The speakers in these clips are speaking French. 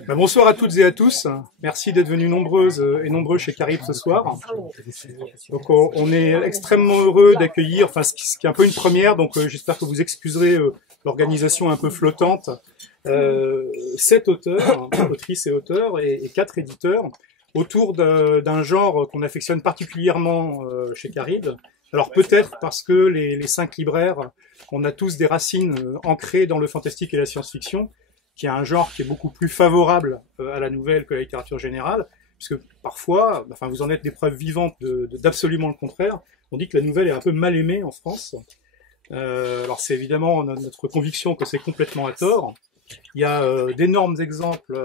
Bonsoir à toutes et à tous. Merci d'être venus nombreuses et nombreux chez Carib ce soir. Donc, on est extrêmement heureux d'accueillir, enfin, ce qui est un peu une première, donc j'espère que vous excuserez l'organisation un peu flottante. 7 auteurs, autrices et auteurs, et 4 éditeurs, autour d'un genre qu'on affectionne particulièrement chez Carib. Alors peut-être parce que les 5 libraires, on a tous des racines ancrées dans le fantastique et la science-fiction, qui est un genre qui est beaucoup plus favorable à la nouvelle que la littérature générale, puisque parfois, enfin vous en êtes des preuves vivantes d'absolument le contraire. On dit que la nouvelle est un peu mal aimée en France. Alors c'est évidemment notre conviction que c'est complètement à tort. Il y a d'énormes exemples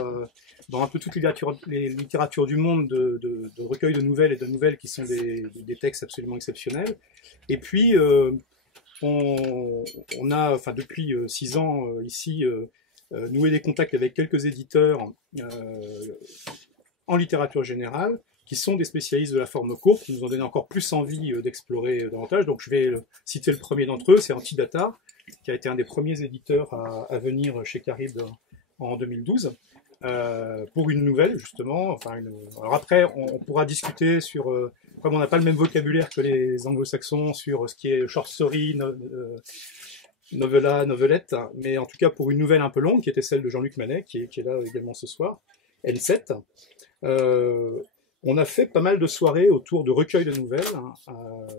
dans un peu toutes les littératures du monde de recueils de nouvelles et de nouvelles qui sont des textes absolument exceptionnels. Et puis, on a, enfin depuis 6 ans ici, noué des contacts avec quelques éditeurs en littérature générale, qui sont des spécialistes de la forme courte, qui nous ont donné encore plus envie d'explorer davantage. Donc je vais citer le premier d'entre eux, c'est Antidata, qui a été un des premiers éditeurs à venir chez Carib en 2012, pour une nouvelle, justement. Enfin, alors après, on pourra discuter sur, comme on n'a pas le même vocabulaire que les anglo-saxons, sur ce qui est short story, novella, novelette, mais en tout cas pour une nouvelle un peu longue, qui était celle de Jean-Luc Manet, qui est là également ce soir, N7. On a fait pas mal de soirées autour de recueils de nouvelles,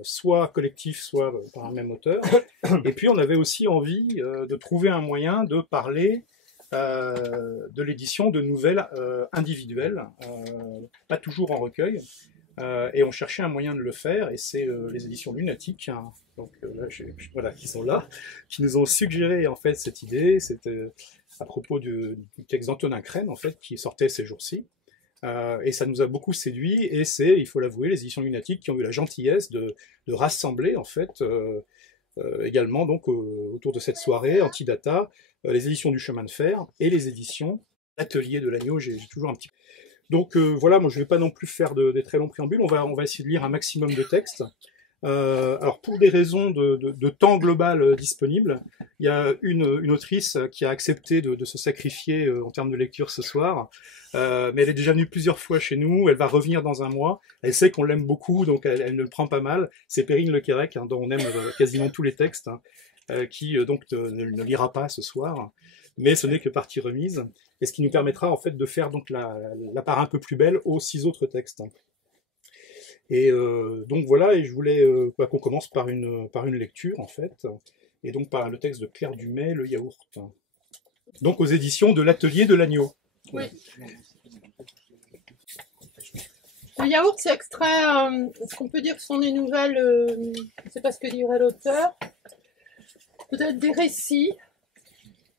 soit collectifs, soit par un même auteur. Et puis on avait aussi envie de trouver un moyen de parler de l'édition de nouvelles individuelles, pas toujours en recueil. Et on cherchait un moyen de le faire, et c'est les éditions Lunatiques, hein, donc là, voilà, qui sont là, qui nous ont suggéré en fait cette idée. C'était à propos du texte d'Antonin Crène en fait, qui sortait ces jours-ci, et ça nous a beaucoup séduit. Et c'est, il faut l'avouer, les éditions Lunatiques qui ont eu la gentillesse de rassembler en fait également donc autour de cette soirée Antidata, les éditions du Chemin de Fer et les éditions Atelier de l'Agneau. J'ai toujours un petit. Donc voilà, moi je ne vais pas non plus faire des très longs préambules, on va essayer de lire un maximum de textes. Alors pour des raisons de temps global disponible, il y a une autrice qui a accepté de se sacrifier en termes de lecture ce soir, mais elle est déjà venue plusieurs fois chez nous, elle va revenir dans un mois, elle sait qu'on l'aime beaucoup, donc elle ne le prend pas mal. C'est Perrine Lequerec, hein, dont on aime quasiment tous les textes, hein, qui donc ne lira pas ce soir, mais ce n'est que partie remise, et ce qui nous permettra en fait de faire donc la part un peu plus belle aux 6 autres textes. Et donc voilà, et je voulais qu'on commence par une lecture en fait, et donc par le texte de Claire Dumay, Le Yaourt. Donc aux éditions de l'Atelier de l'Agneau. Oui. Le Yaourt, c'est extrait, est-ce qu'on peut dire que ce sont des nouvelles, je ne sais pas ce que dirait l'auteur, peut-être des récits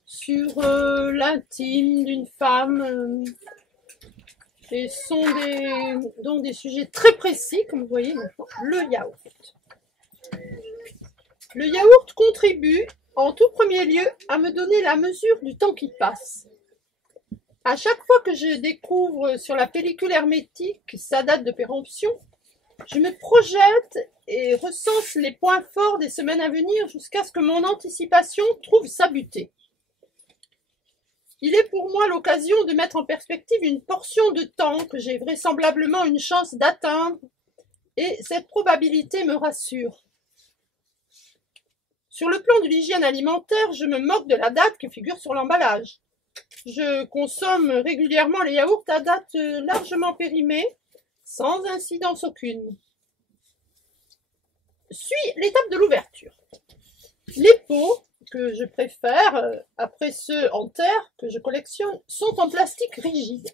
sur l'intime d'une femme, et sont donc des sujets très précis, comme vous voyez, le yaourt. Le yaourt contribue, en tout premier lieu, à me donner la mesure du temps qui passe. À chaque fois que je découvre sur la pellicule hermétique sa date de péremption, je me projette et recense les points forts des semaines à venir jusqu'à ce que mon anticipation trouve sa butée. Il est pour moi l'occasion de mettre en perspective une portion de temps que j'ai vraisemblablement une chance d'atteindre, et cette probabilité me rassure. Sur le plan de l'hygiène alimentaire, je me moque de la date qui figure sur l'emballage. Je consomme régulièrement les yaourts à date largement périmée, sans incidence aucune. Suit l'étape de l'ouverture. Les pots que je préfère, après ceux en terre que je collectionne, sont en plastique rigide.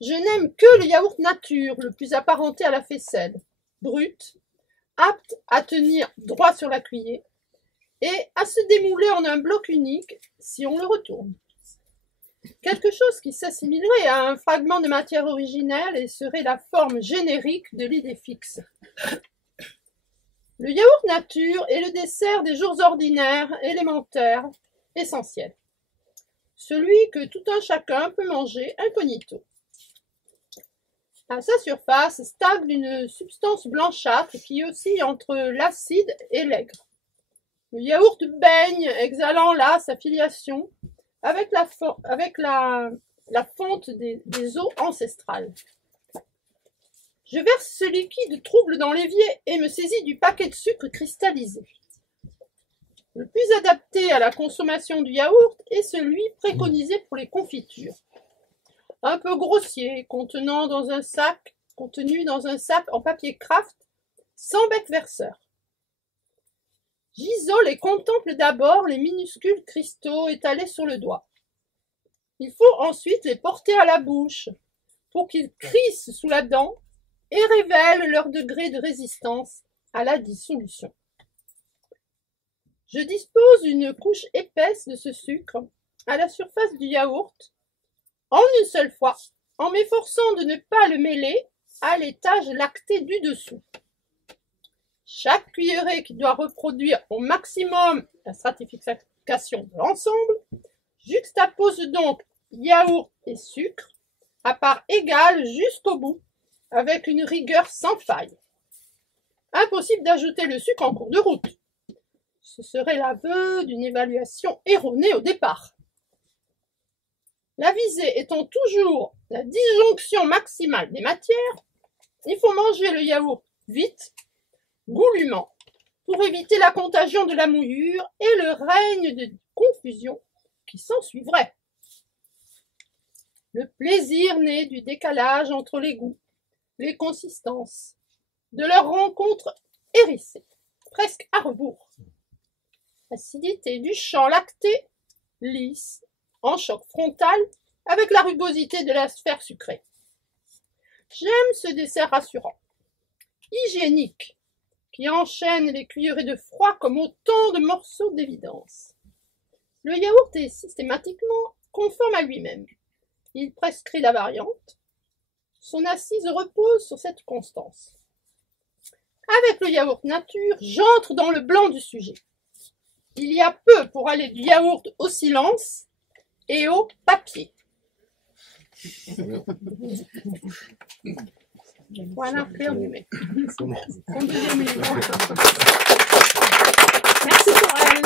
Je n'aime que le yaourt nature, le plus apparenté à la faisselle, brut, apte à tenir droit sur la cuillère et à se démouler en un bloc unique si on le retourne. Quelque chose qui s'assimilerait à un fragment de matière originelle et serait la forme générique de l'idée fixe. Le yaourt nature est le dessert des jours ordinaires, élémentaires, essentiels. Celui que tout un chacun peut manger incognito. À sa surface stagne une substance blanchâtre qui oscille entre l'acide et l'aigre. Le yaourt baigne, exhalant là sa filiation, avec la fonte des eaux ancestrales. Je verse ce liquide trouble dans l'évier et me saisis du paquet de sucre cristallisé. Le plus adapté à la consommation du yaourt est celui préconisé pour les confitures. Un peu grossier, contenu dans un sac en papier craft, sans bec verseur. J'isole et contemple d'abord les minuscules cristaux étalés sur le doigt. Il faut ensuite les porter à la bouche pour qu'ils crissent sous la dent et révèlent leur degré de résistance à la dissolution. Je dispose d'une couche épaisse de ce sucre à la surface du yaourt en une seule fois, en m'efforçant de ne pas le mêler à l'étage lacté du dessous. Chaque cuillerée qui doit reproduire au maximum la stratification de l'ensemble juxtapose donc yaourt et sucre à part égale jusqu'au bout, avec une rigueur sans faille. Impossible d'ajouter le sucre en cours de route. Ce serait l'aveu d'une évaluation erronée au départ. La visée étant toujours la disjonction maximale des matières, il faut manger le yaourt vite, goulûment, pour éviter la contagion de la mouillure et le règne de confusion qui s'ensuivrait. Le plaisir naît du décalage entre les goûts, les consistances, de leur rencontre hérissée, presque à rebours. L'acidité du champ lacté, lisse, en choc frontal, avec la rugosité de la sphère sucrée. J'aime ce dessert rassurant, hygiénique, qui enchaîne les cuillerées de froid comme autant de morceaux d'évidence. Le yaourt est systématiquement conforme à lui-même. Il prescrit la variante. Son assise repose sur cette constance. Avec le yaourt nature, j'entre dans le blanc du sujet. Il y a peu pour aller du yaourt au silence et au papier. Voilà, résumé. Son deuxième livre. Merci pour elle.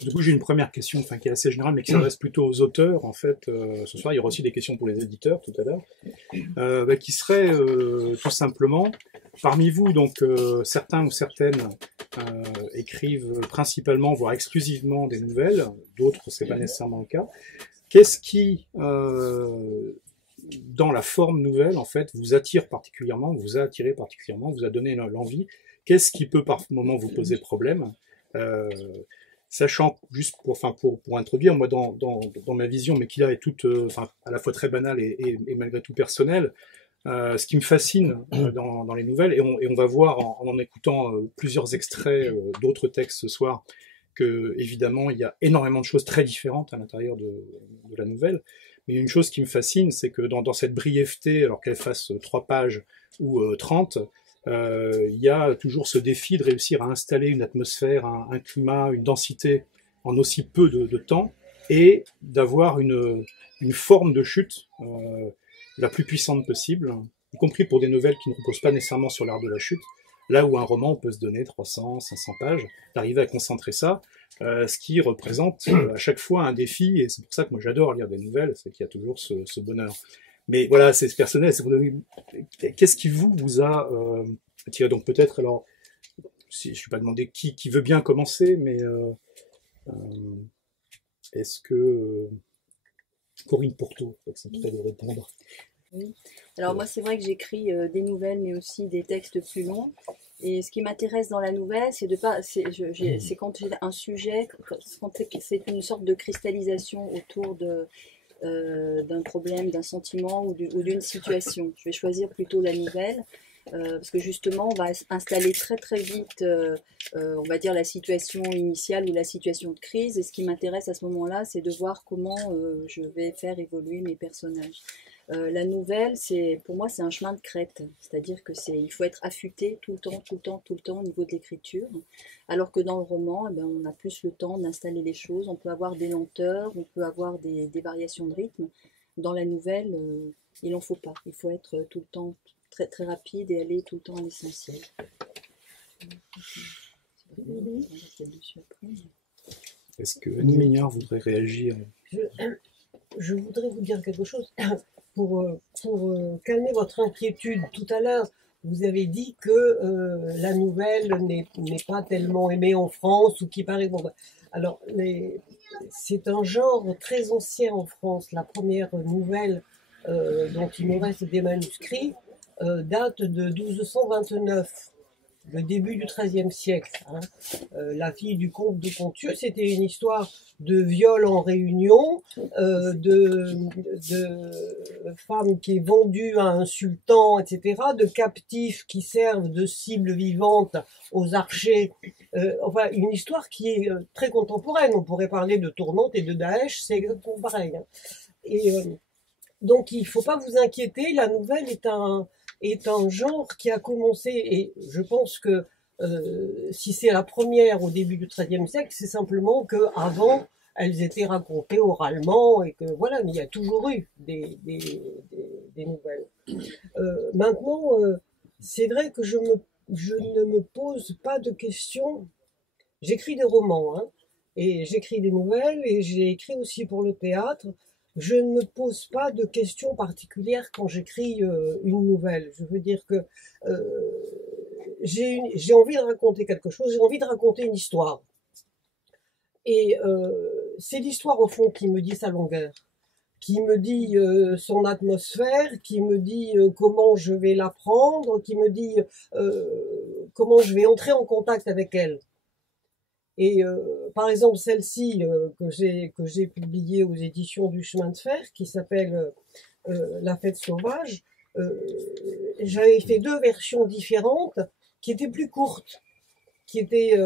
Du coup, j'ai une première question, qui est assez générale, mais qui s'adresse plutôt aux auteurs. En fait, ce soir, il y aura aussi des questions pour les éditeurs tout à l'heure, qui seraient tout simplement, parmi vous, donc certains ou certaines écrivent principalement, voire exclusivement des nouvelles, d'autres, c'est pas nécessairement le cas. Qu'est-ce qui, dans la forme nouvelle, en fait, vous attire particulièrement, vous a attiré particulièrement, vous a donné l'envie? Qu'est-ce qui peut par moment vous poser problème? Sachant, juste pour introduire, moi dans ma vision, mais qui là est toute, à la fois très banale et malgré tout personnelle, ce qui me fascine dans les nouvelles, et on va voir en écoutant plusieurs extraits d'autres textes ce soir, que évidemment il y a énormément de choses très différentes à l'intérieur de la nouvelle. Mais une chose qui me fascine, c'est que dans cette brièveté, alors qu'elle fasse 3 pages ou 30, il y a toujours ce défi de réussir à installer une atmosphère, un climat, une densité en aussi peu de temps, et d'avoir une forme de chute la plus puissante possible, y compris pour des nouvelles qui ne reposent pas nécessairement sur l'art de la chute, là où un roman peut se donner 300, 500 pages, d'arriver à concentrer ça, ce qui représente à chaque fois un défi, et c'est pour ça que moi j'adore lire des nouvelles, c'est qu'il y a toujours ce bonheur. Mais voilà, c'est personnel. Qu'est-ce qui vous a attiré? Donc peut-être, alors, si je ne vais pas demander qui veut bien commencer, mais est-ce que Corinne Pourtot accepterait de répondre? Oui. Alors moi, c'est vrai que j'écris des nouvelles, mais aussi des textes plus longs. Et ce qui m'intéresse dans la nouvelle, c'est quand j'ai un sujet, quand c'est une sorte de cristallisation autour d'un problème, d'un sentiment ou d'une situation. Je vais choisir plutôt la nouvelle, parce que justement, on va installer très très vite, on va dire, la situation initiale ou la situation de crise. Et ce qui m'intéresse à ce moment-là, c'est de voir comment je vais faire évoluer mes personnages. La nouvelle, pour moi, c'est un chemin de crête, c'est-à-dire que il faut être affûté tout le temps au niveau de l'écriture, alors que dans le roman, on a plus le temps d'installer les choses, on peut avoir des lenteurs, on peut avoir des variations de rythme. Dans la nouvelle, il n'en faut pas, il faut être tout le temps très, très rapide et aller tout le temps à l'essentiel. Est-ce que Annie Mignard voudrait réagir? Je voudrais vous dire quelque chose pour calmer votre inquiétude. Tout à l'heure, vous avez dit que la nouvelle n'est pas tellement aimée en France ou qui paraît... Bon, alors, c'est un genre très ancien en France. La première nouvelle dont il nous reste des manuscrits date de 1229. Le début du XIIIe siècle. Hein. La fille du comte de Ponthieu, c'était une histoire de viol en Réunion, de femmes qui est vendue à un sultan, etc., de captifs qui servent de cible vivante aux archers. Enfin, une histoire qui est très contemporaine. On pourrait parler de Tourmente et de Daesh, c'est exactement pareil. Hein. Et donc, il ne faut pas vous inquiéter, la nouvelle est un genre qui a commencé, et je pense que si c'est la première au début du XIIIe siècle, c'est simplement qu'avant, elles étaient racontées oralement, et que voilà, mais il y a toujours eu des nouvelles. Maintenant, c'est vrai que je ne me pose pas de questions. J'écris des romans, hein, et j'écris des nouvelles, et j'ai écrit aussi pour le théâtre. Je ne me pose pas de questions particulières quand j'écris une nouvelle. Je veux dire que j'ai envie de raconter quelque chose, j'ai envie de raconter une histoire. Et c'est l'histoire au fond qui me dit sa longueur, qui me dit son atmosphère, qui me dit comment je vais l'apprendre, qui me dit comment je vais entrer en contact avec elle. Et par exemple, celle-ci que j'ai publiée aux éditions du Chemin de Fer, qui s'appelle La Fête sauvage, j'avais fait 2 versions différentes qui étaient plus courtes, qui étaient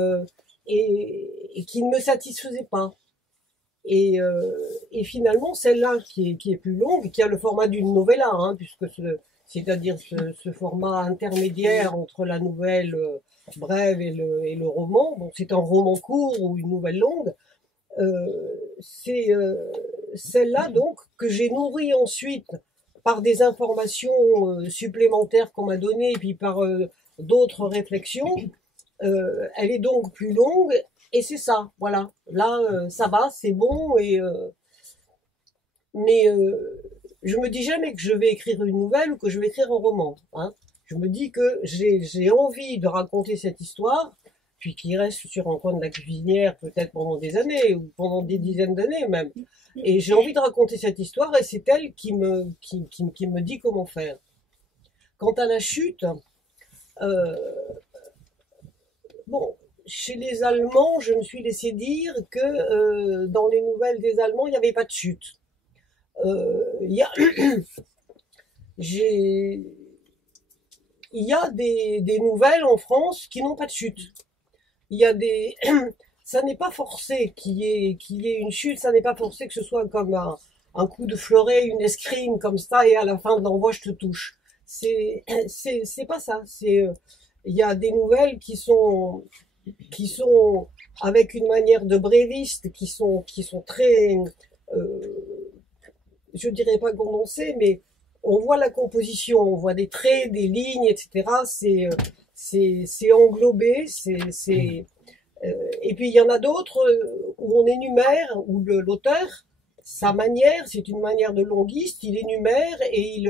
et qui ne me satisfaisaient pas. Et finalement, celle-là qui est plus longue, qui a le format d'une novella, hein, puisque c'est-à-dire ce format intermédiaire entre la nouvelle brève et le roman. Bon, c'est un roman court ou une nouvelle longue. C'est celle-là donc que j'ai nourrie ensuite par des informations supplémentaires qu'on m'a données et puis par d'autres réflexions. Elle est donc plus longue et c'est ça, voilà. Là, ça va, c'est bon mais je me dis jamais que je vais écrire une nouvelle ou que je vais écrire un roman. Hein. Je me dis que j'ai envie de raconter cette histoire, puis qui reste sur un coin de la cuisinière peut-être pendant des années ou pendant des dizaines d'années même. Et j'ai envie de raconter cette histoire et c'est elle qui me dit comment faire. Quant à la chute, bon, chez les Allemands, je me suis laissé dire que dans les nouvelles des Allemands, il n'y avait pas de chute. Il y a des nouvelles en France qui n'ont pas de chute. Il y a ça n'est pas forcé qu'il y ait une chute, ça n'est pas forcé que ce soit comme un coup de fleuret, une escrime comme ça, et à la fin de l'envoi, je te touche. C'est pas ça. Il y a des nouvelles qui sont avec une manière de bréviste, qui sont très, je dirais pas condensées, mais on voit la composition, on voit des traits, des lignes, etc. C'est englobé, et puis il y en a d'autres où on énumère, où l'auteur, sa manière, c'est une manière de longuiste, il énumère et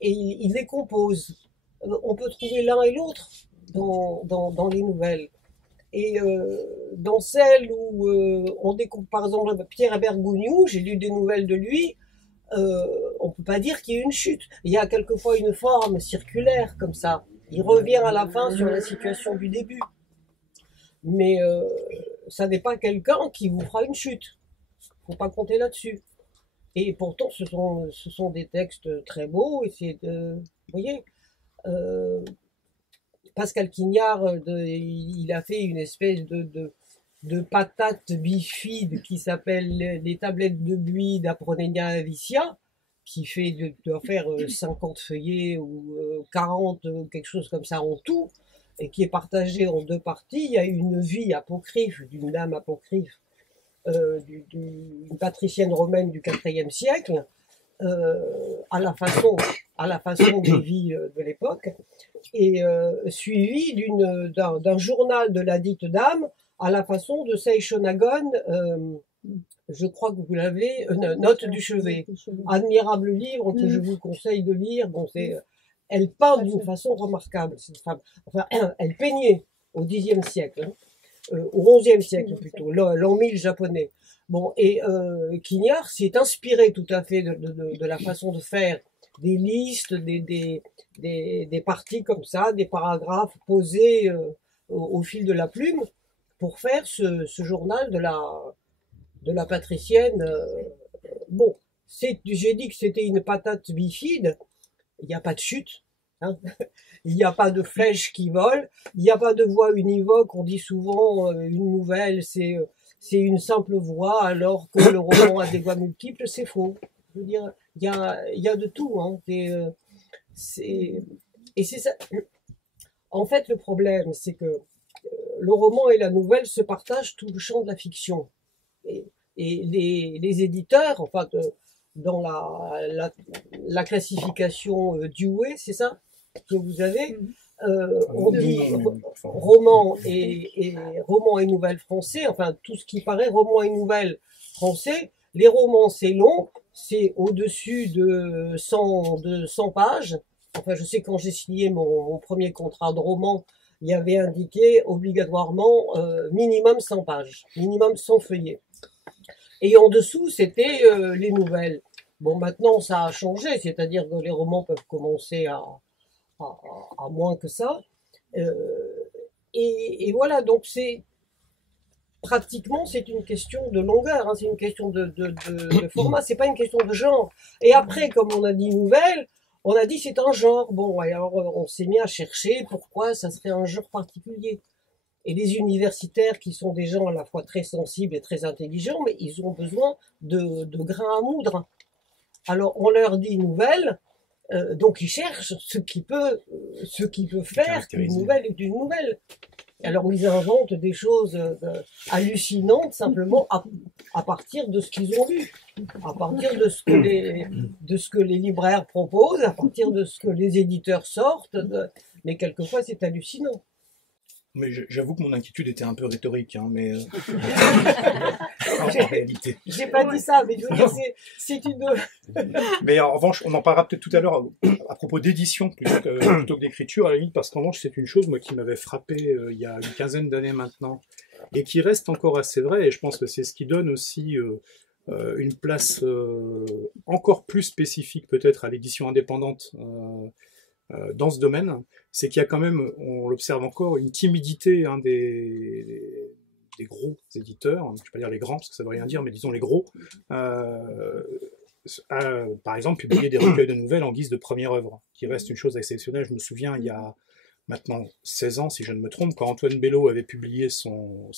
il décompose. On peut trouver l'un et l'autre dans les nouvelles. Et dans celle où on découpe, par exemple, Pierre Bergogneau, j'ai lu des nouvelles de lui, on peut pas dire qu'il y ait une chute. Il y a quelquefois une forme circulaire comme ça. Il revient à la fin sur la situation du début. Mais ça n'est pas quelqu'un qui vous fera une chute. Faut pas compter là-dessus. Et pourtant, ce sont des textes très beaux. Et vous voyez, Pascal Quignard, il a fait une espèce de patate bifide qui s'appelle Les tablettes de buis d'Apronénia Vicia, qui doit faire 50 feuillets ou 40, quelque chose comme ça en tout, et qui est partagé en 2 parties. Il y a une vie apocryphe d'une dame apocryphe, d'une patricienne romaine du IVe siècle, à la façon des vies de l'époque, et suivi d'un journal de la dite dame à la façon de Seishonagon, je crois que vous l'avez, Note du chevet. Admirable livre que je vous conseille de lire. Bon, elle peint d'une façon remarquable, cette femme. Enfin, elle peignait au Xe siècle, au XIe siècle plutôt, l'an 1000 japonais. Bon, et Quignard s'est inspiré tout à fait de la façon de faire des listes, des parties comme ça, des paragraphes posés au fil de la plume pour faire ce journal de la patricienne. Bon, j'ai dit que c'était une patate bifide. Il n'y a pas de chute, hein. Il n'y a pas de flèche qui vole, il n'y a pas de voix univoque. On dit souvent une nouvelle, c'est une simple voix, alors que le roman a des voix multiples, c'est faux. Je veux dire, il y a de tout, hein. Et c'est ça. En fait, le problème, c'est que le roman et la nouvelle se partagent tout le champ de la fiction. Et les éditeurs, enfin, dans la classification Dewey, c'est ça que vous avez, on dit roman et nouvelle français, enfin tout ce qui paraît roman et nouvelle français. Les romans, c'est long, c'est au-dessus de 100 pages. Enfin, je sais quand j'ai signé mon premier contrat de roman, il y avait indiqué obligatoirement minimum 100 pages, minimum 100 feuillets. Et en dessous, c'était les nouvelles. Bon, maintenant, ça a changé, c'est-à-dire que les romans peuvent commencer à moins que ça. Et voilà, donc pratiquement, c'est une question de longueur, hein, c'est une question de format, c'est pas une question de genre. Et après, comme on a dit nouvelle, on a dit c'est un genre. Bon, alors on s'est mis à chercher pourquoi ça serait un genre particulier. Et les universitaires, qui sont des gens à la fois très sensibles et très intelligents, mais ils ont besoin de grains à moudre. Alors on leur dit nouvelle, donc ils cherchent ce qui peut faire qu'une nouvelle est une nouvelle. Alors ils inventent des choses hallucinantes simplement à partir de ce qu'ils ont lu, à partir de ce que les libraires proposent, à partir de ce que les éditeurs sortent. Mais quelquefois c'est hallucinant. Mais j'avoue que mon inquiétude était un peu rhétorique, hein, mais en réalité. J'ai pas dit ça, mais je veux dire, c'est une. Mais en revanche, on en parlera peut-être tout à l'heure à propos d'édition plutôt que d'écriture, à la limite, parce qu'en revanche, c'est une chose moi qui m'avait frappé il y a une quinzaine d'années maintenant, et qui reste encore assez vrai, et je pense que c'est ce qui donne aussi une place encore plus spécifique peut-être à l'édition indépendante. Dans ce domaine, c'est qu'il y a quand même, on l'observe encore, une timidité des gros éditeurs, je ne vais pas dire les grands parce que ça ne veut rien dire, mais disons les gros, par exemple publier des recueils de nouvelles en guise de première œuvre, qui reste une chose exceptionnelle. Je me souviens, il y a maintenant 16 ans, si je ne me trompe, quand Antoine Bello avait publié son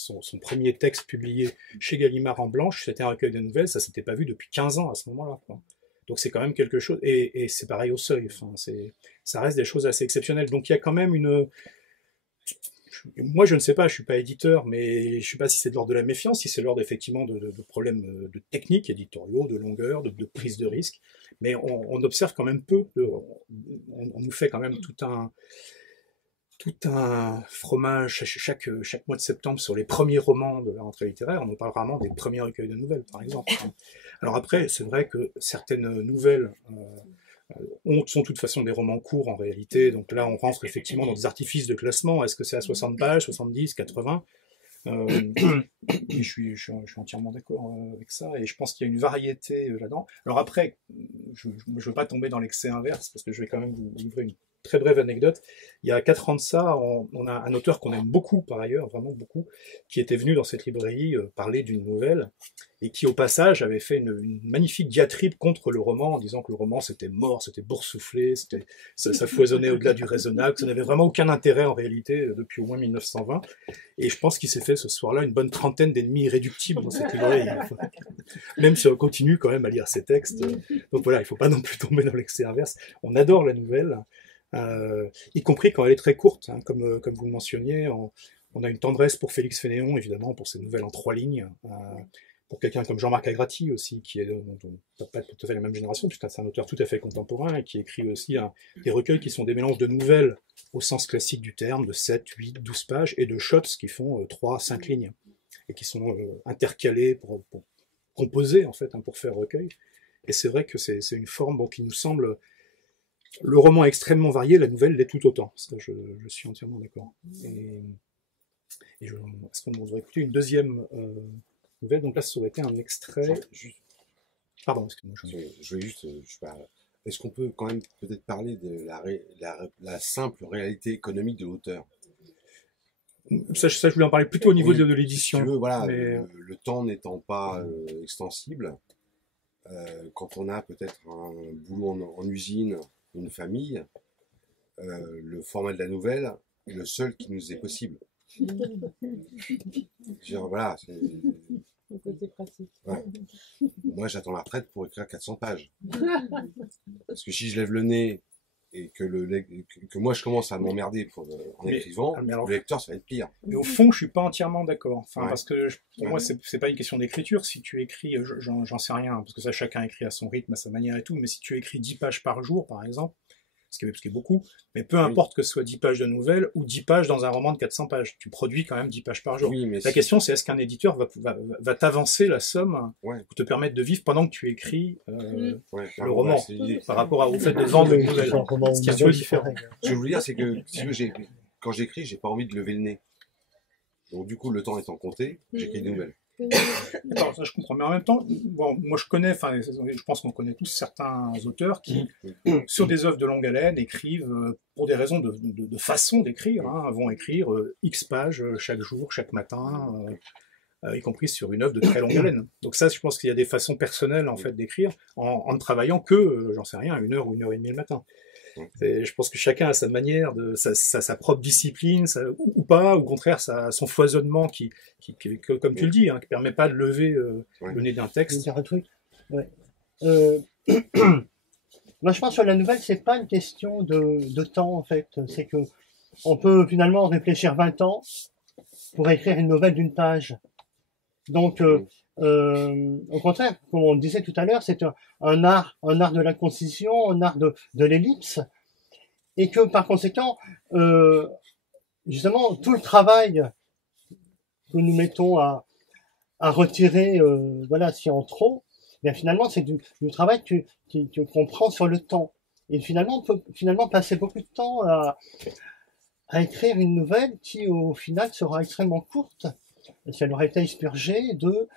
premier texte publié chez Gallimard en blanche, c'était un recueil de nouvelles, ça ne s'était pas vu depuis 15 ans à ce moment-là, quoi. Donc c'est quand même quelque chose, et c'est pareil au Seuil, enfin, ça reste des choses assez exceptionnelles. Donc il y a quand même moi je ne sais pas, je suis pas éditeur, mais je sais pas si c'est de l'ordre de la méfiance, si c'est l'ordre effectivement de problèmes de technique, éditoriaux, de longueur, de prise de risque, mais on observe quand même peu, on nous fait quand même tout un fromage chaque mois de septembre sur les premiers romans de la rentrée littéraire. On nous parle vraiment des premiers recueils de nouvelles, par exemple. Alors après, c'est vrai que certaines nouvelles sont de toute façon des romans courts en réalité, donc là on rentre effectivement dans des artifices de classement. Est-ce que c'est à 60 pages, 70, 80 et je suis entièrement d'accord avec ça, et je pense qu'il y a une variété là-dedans. Alors après, je ne veux pas tomber dans l'excès inverse, parce que je vais quand même vous livrer une très brève anecdote. Il y a 4 ans de ça, on a un auteur qu'on aime beaucoup par ailleurs, vraiment beaucoup, qui était venu dans cette librairie parler d'une nouvelle, et qui au passage avait fait une magnifique diatribe contre le roman, en disant que le roman c'était mort, c'était boursouflé, ça foisonnait au-delà du raisonnable, que ça n'avait vraiment aucun intérêt en réalité depuis au moins 1920. Et je pense qu'il s'est fait ce soir-là une bonne trentaine d'ennemis irréductibles dans cette librairie. Même si on continue quand même à lire ces textes. Donc voilà, il ne faut pas non plus tomber dans l'excès inverse. On adore la nouvelle. Y compris quand elle est très courte, hein, comme vous le mentionniez. On a une tendresse pour Félix Fénéon, évidemment, pour ses nouvelles en 3 lignes. Pour quelqu'un comme Jean-Marc Agrati aussi, qui est pas tout à fait la même génération, puisque c'est un auteur tout à fait contemporain, et qui écrit aussi des recueils qui sont des mélanges de nouvelles au sens classique du terme, de 7, 8, 12 pages, et de shots qui font 3, 5 lignes. et qui sont intercalés pour composer, en fait, hein, pour faire recueil. Et c'est vrai que c'est une forme bon, qui nous semble... Le roman est extrêmement varié, la nouvelle l'est tout autant. Ça, je suis entièrement d'accord. Est-ce qu'on devrait écouter une deuxième nouvelle? Donc là, ça aurait été un extrait... Pardon, excusez-moi. Je vais juste... je sais pas, est-ce qu'on peut quand même peut-être parler de la simple réalité économique de l'auteur? Ça, je voulais en parler plutôt au niveau Oui, de l'édition. Si tu veux, voilà, mais... le temps n'étant pas extensible, quand on a peut-être un boulot en usine, une famille, le format de la nouvelle est le seul qui nous est possible. Genre, voilà, Le côté pratique. ouais. Moi, j'attends la retraite pour écrire 400 pages. Parce que si je lève le nez et que moi je commence à m'emmerder en écrivant, mais alors, le lecteur, ça va être pire. Mais au fond, je suis pas entièrement d'accord. Enfin, Ouais. parce que pour moi, c'est pas une question d'écriture. Si tu écris, j'en sais rien, parce que ça, chacun écrit à son rythme, à sa manière et tout. Mais si tu écris 10 pages par jour, par exemple, ce qui est beaucoup, mais peu importe que ce soit 10 pages de nouvelles ou 10 pages dans un roman de 400 pages, tu produis quand même 10 pages par jour. Oui, mais La question, c'est est-ce qu'un éditeur va t'avancer la somme Ouais. pour te permettre de vivre pendant que tu écris Ouais, le roman, c'est l'idée. par rapport au fait de vendre une nouvelle. Ce qui est un peu différent. Ce que je veux dire, c'est que si tu veux, quand j'écris, j'ai pas envie de lever le nez. Donc du coup, le temps étant compté, j'écris des nouvelles. Attends, ça je comprends, mais en même temps, bon, moi je connais, enfin, je pense qu'on connaît tous certains auteurs qui, sur des œuvres de longue haleine, écrivent pour des raisons de façon d'écrire, hein, vont écrire X pages chaque jour, chaque matin, y compris sur une œuvre de très longue haleine. Donc ça, je pense qu'il y a des façons personnelles en fait d'écrire en ne travaillant que, j'en sais rien, 1 heure ou 1 heure et demie le matin. Je pense que chacun a sa manière, sa propre discipline, ou pas, au contraire, son foisonnement qui comme tu le dis, hein, qui permet pas de lever le nez d'un Je vais texte. dire un truc. Ouais. Moi, je pense que la nouvelle, c'est pas une question de temps, en fait. C'est que on peut finalement réfléchir 20 ans pour écrire une nouvelle d'une page. Donc, au contraire, comme on le disait tout à l'heure, c'est un art de la concision, un art de l'ellipse, et que par conséquent, justement, tout le travail que nous mettons à retirer, voilà, s'il y a en trop, bien finalement, c'est du travail qu'on prend sur le temps. Et finalement, on peut finalement passer beaucoup de temps à écrire une nouvelle qui, au final, sera extrêmement courte, parce qu'elle aura été expurgée de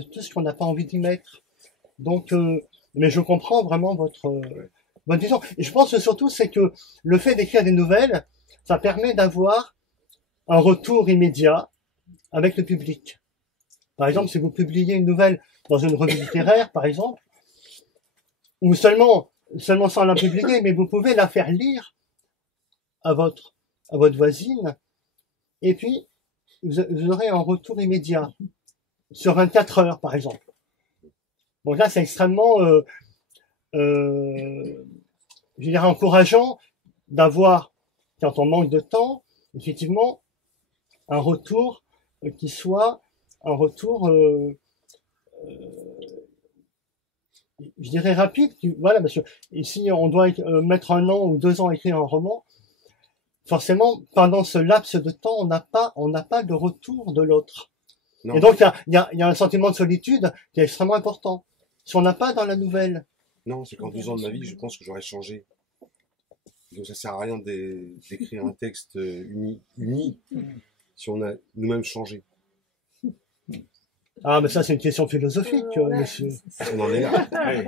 tout ce qu'on n'a pas envie d'y mettre. Donc, mais je comprends vraiment votre vision. Et je pense que surtout, c'est que le fait d'écrire des nouvelles, ça permet d'avoir un retour immédiat avec le public. Par exemple, si vous publiez une nouvelle dans une revue littéraire, par exemple, ou seulement sans la publier, mais vous pouvez la faire lire à votre voisine, et puis vous aurez un retour immédiat sur 24 heures, par exemple. Donc là, c'est extrêmement, je dirais, encourageant d'avoir, quand on manque de temps, effectivement, un retour qui soit un retour, je dirais rapide. Voilà, parce que ici, on doit mettre 1 an ou 2 ans à écrire un roman. Forcément, pendant ce laps de temps, on n'a pas de retour de l'autre. Et donc, il y a un sentiment de solitude qui est extrêmement important. Si on n'a pas dans la nouvelle. Non, c'est qu'en 2 ans de ma vie, je pense que j'aurais changé. Donc ça sert à rien d'écrire un texte uni si on a nous-mêmes changé. Ah, mais ça, c'est une question philosophique, monsieur. On en est là. Ouais.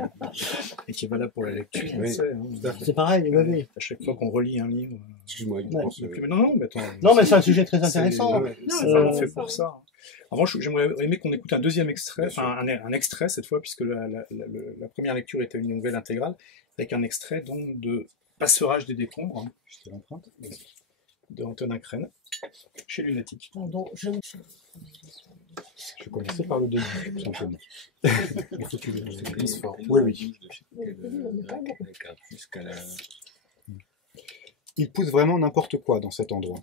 Et qui est valable pour la lecture, on Oui. sait, hein. C'est pareil, oui. À chaque fois qu'on relit un livre. Excuse-moi, je Ouais. pense. Mais non, mais attends. Non, mais c'est un sujet très intéressant. C'est vraiment fait pour ça. En revanche, j'aimerais aimer qu'on écoute un deuxième extrait, enfin un extrait cette fois, puisque la première lecture était une nouvelle intégrale, avec un extrait donc de Passerage des décombres, hein, juste l'empreinte, de Antonin Crène, chez Lunatique. Pardon, je me Je vais commencer par le début, tout simplement. Il faut que tu le lises fort. Oui, oui. Il pousse vraiment n'importe quoi dans cet endroit.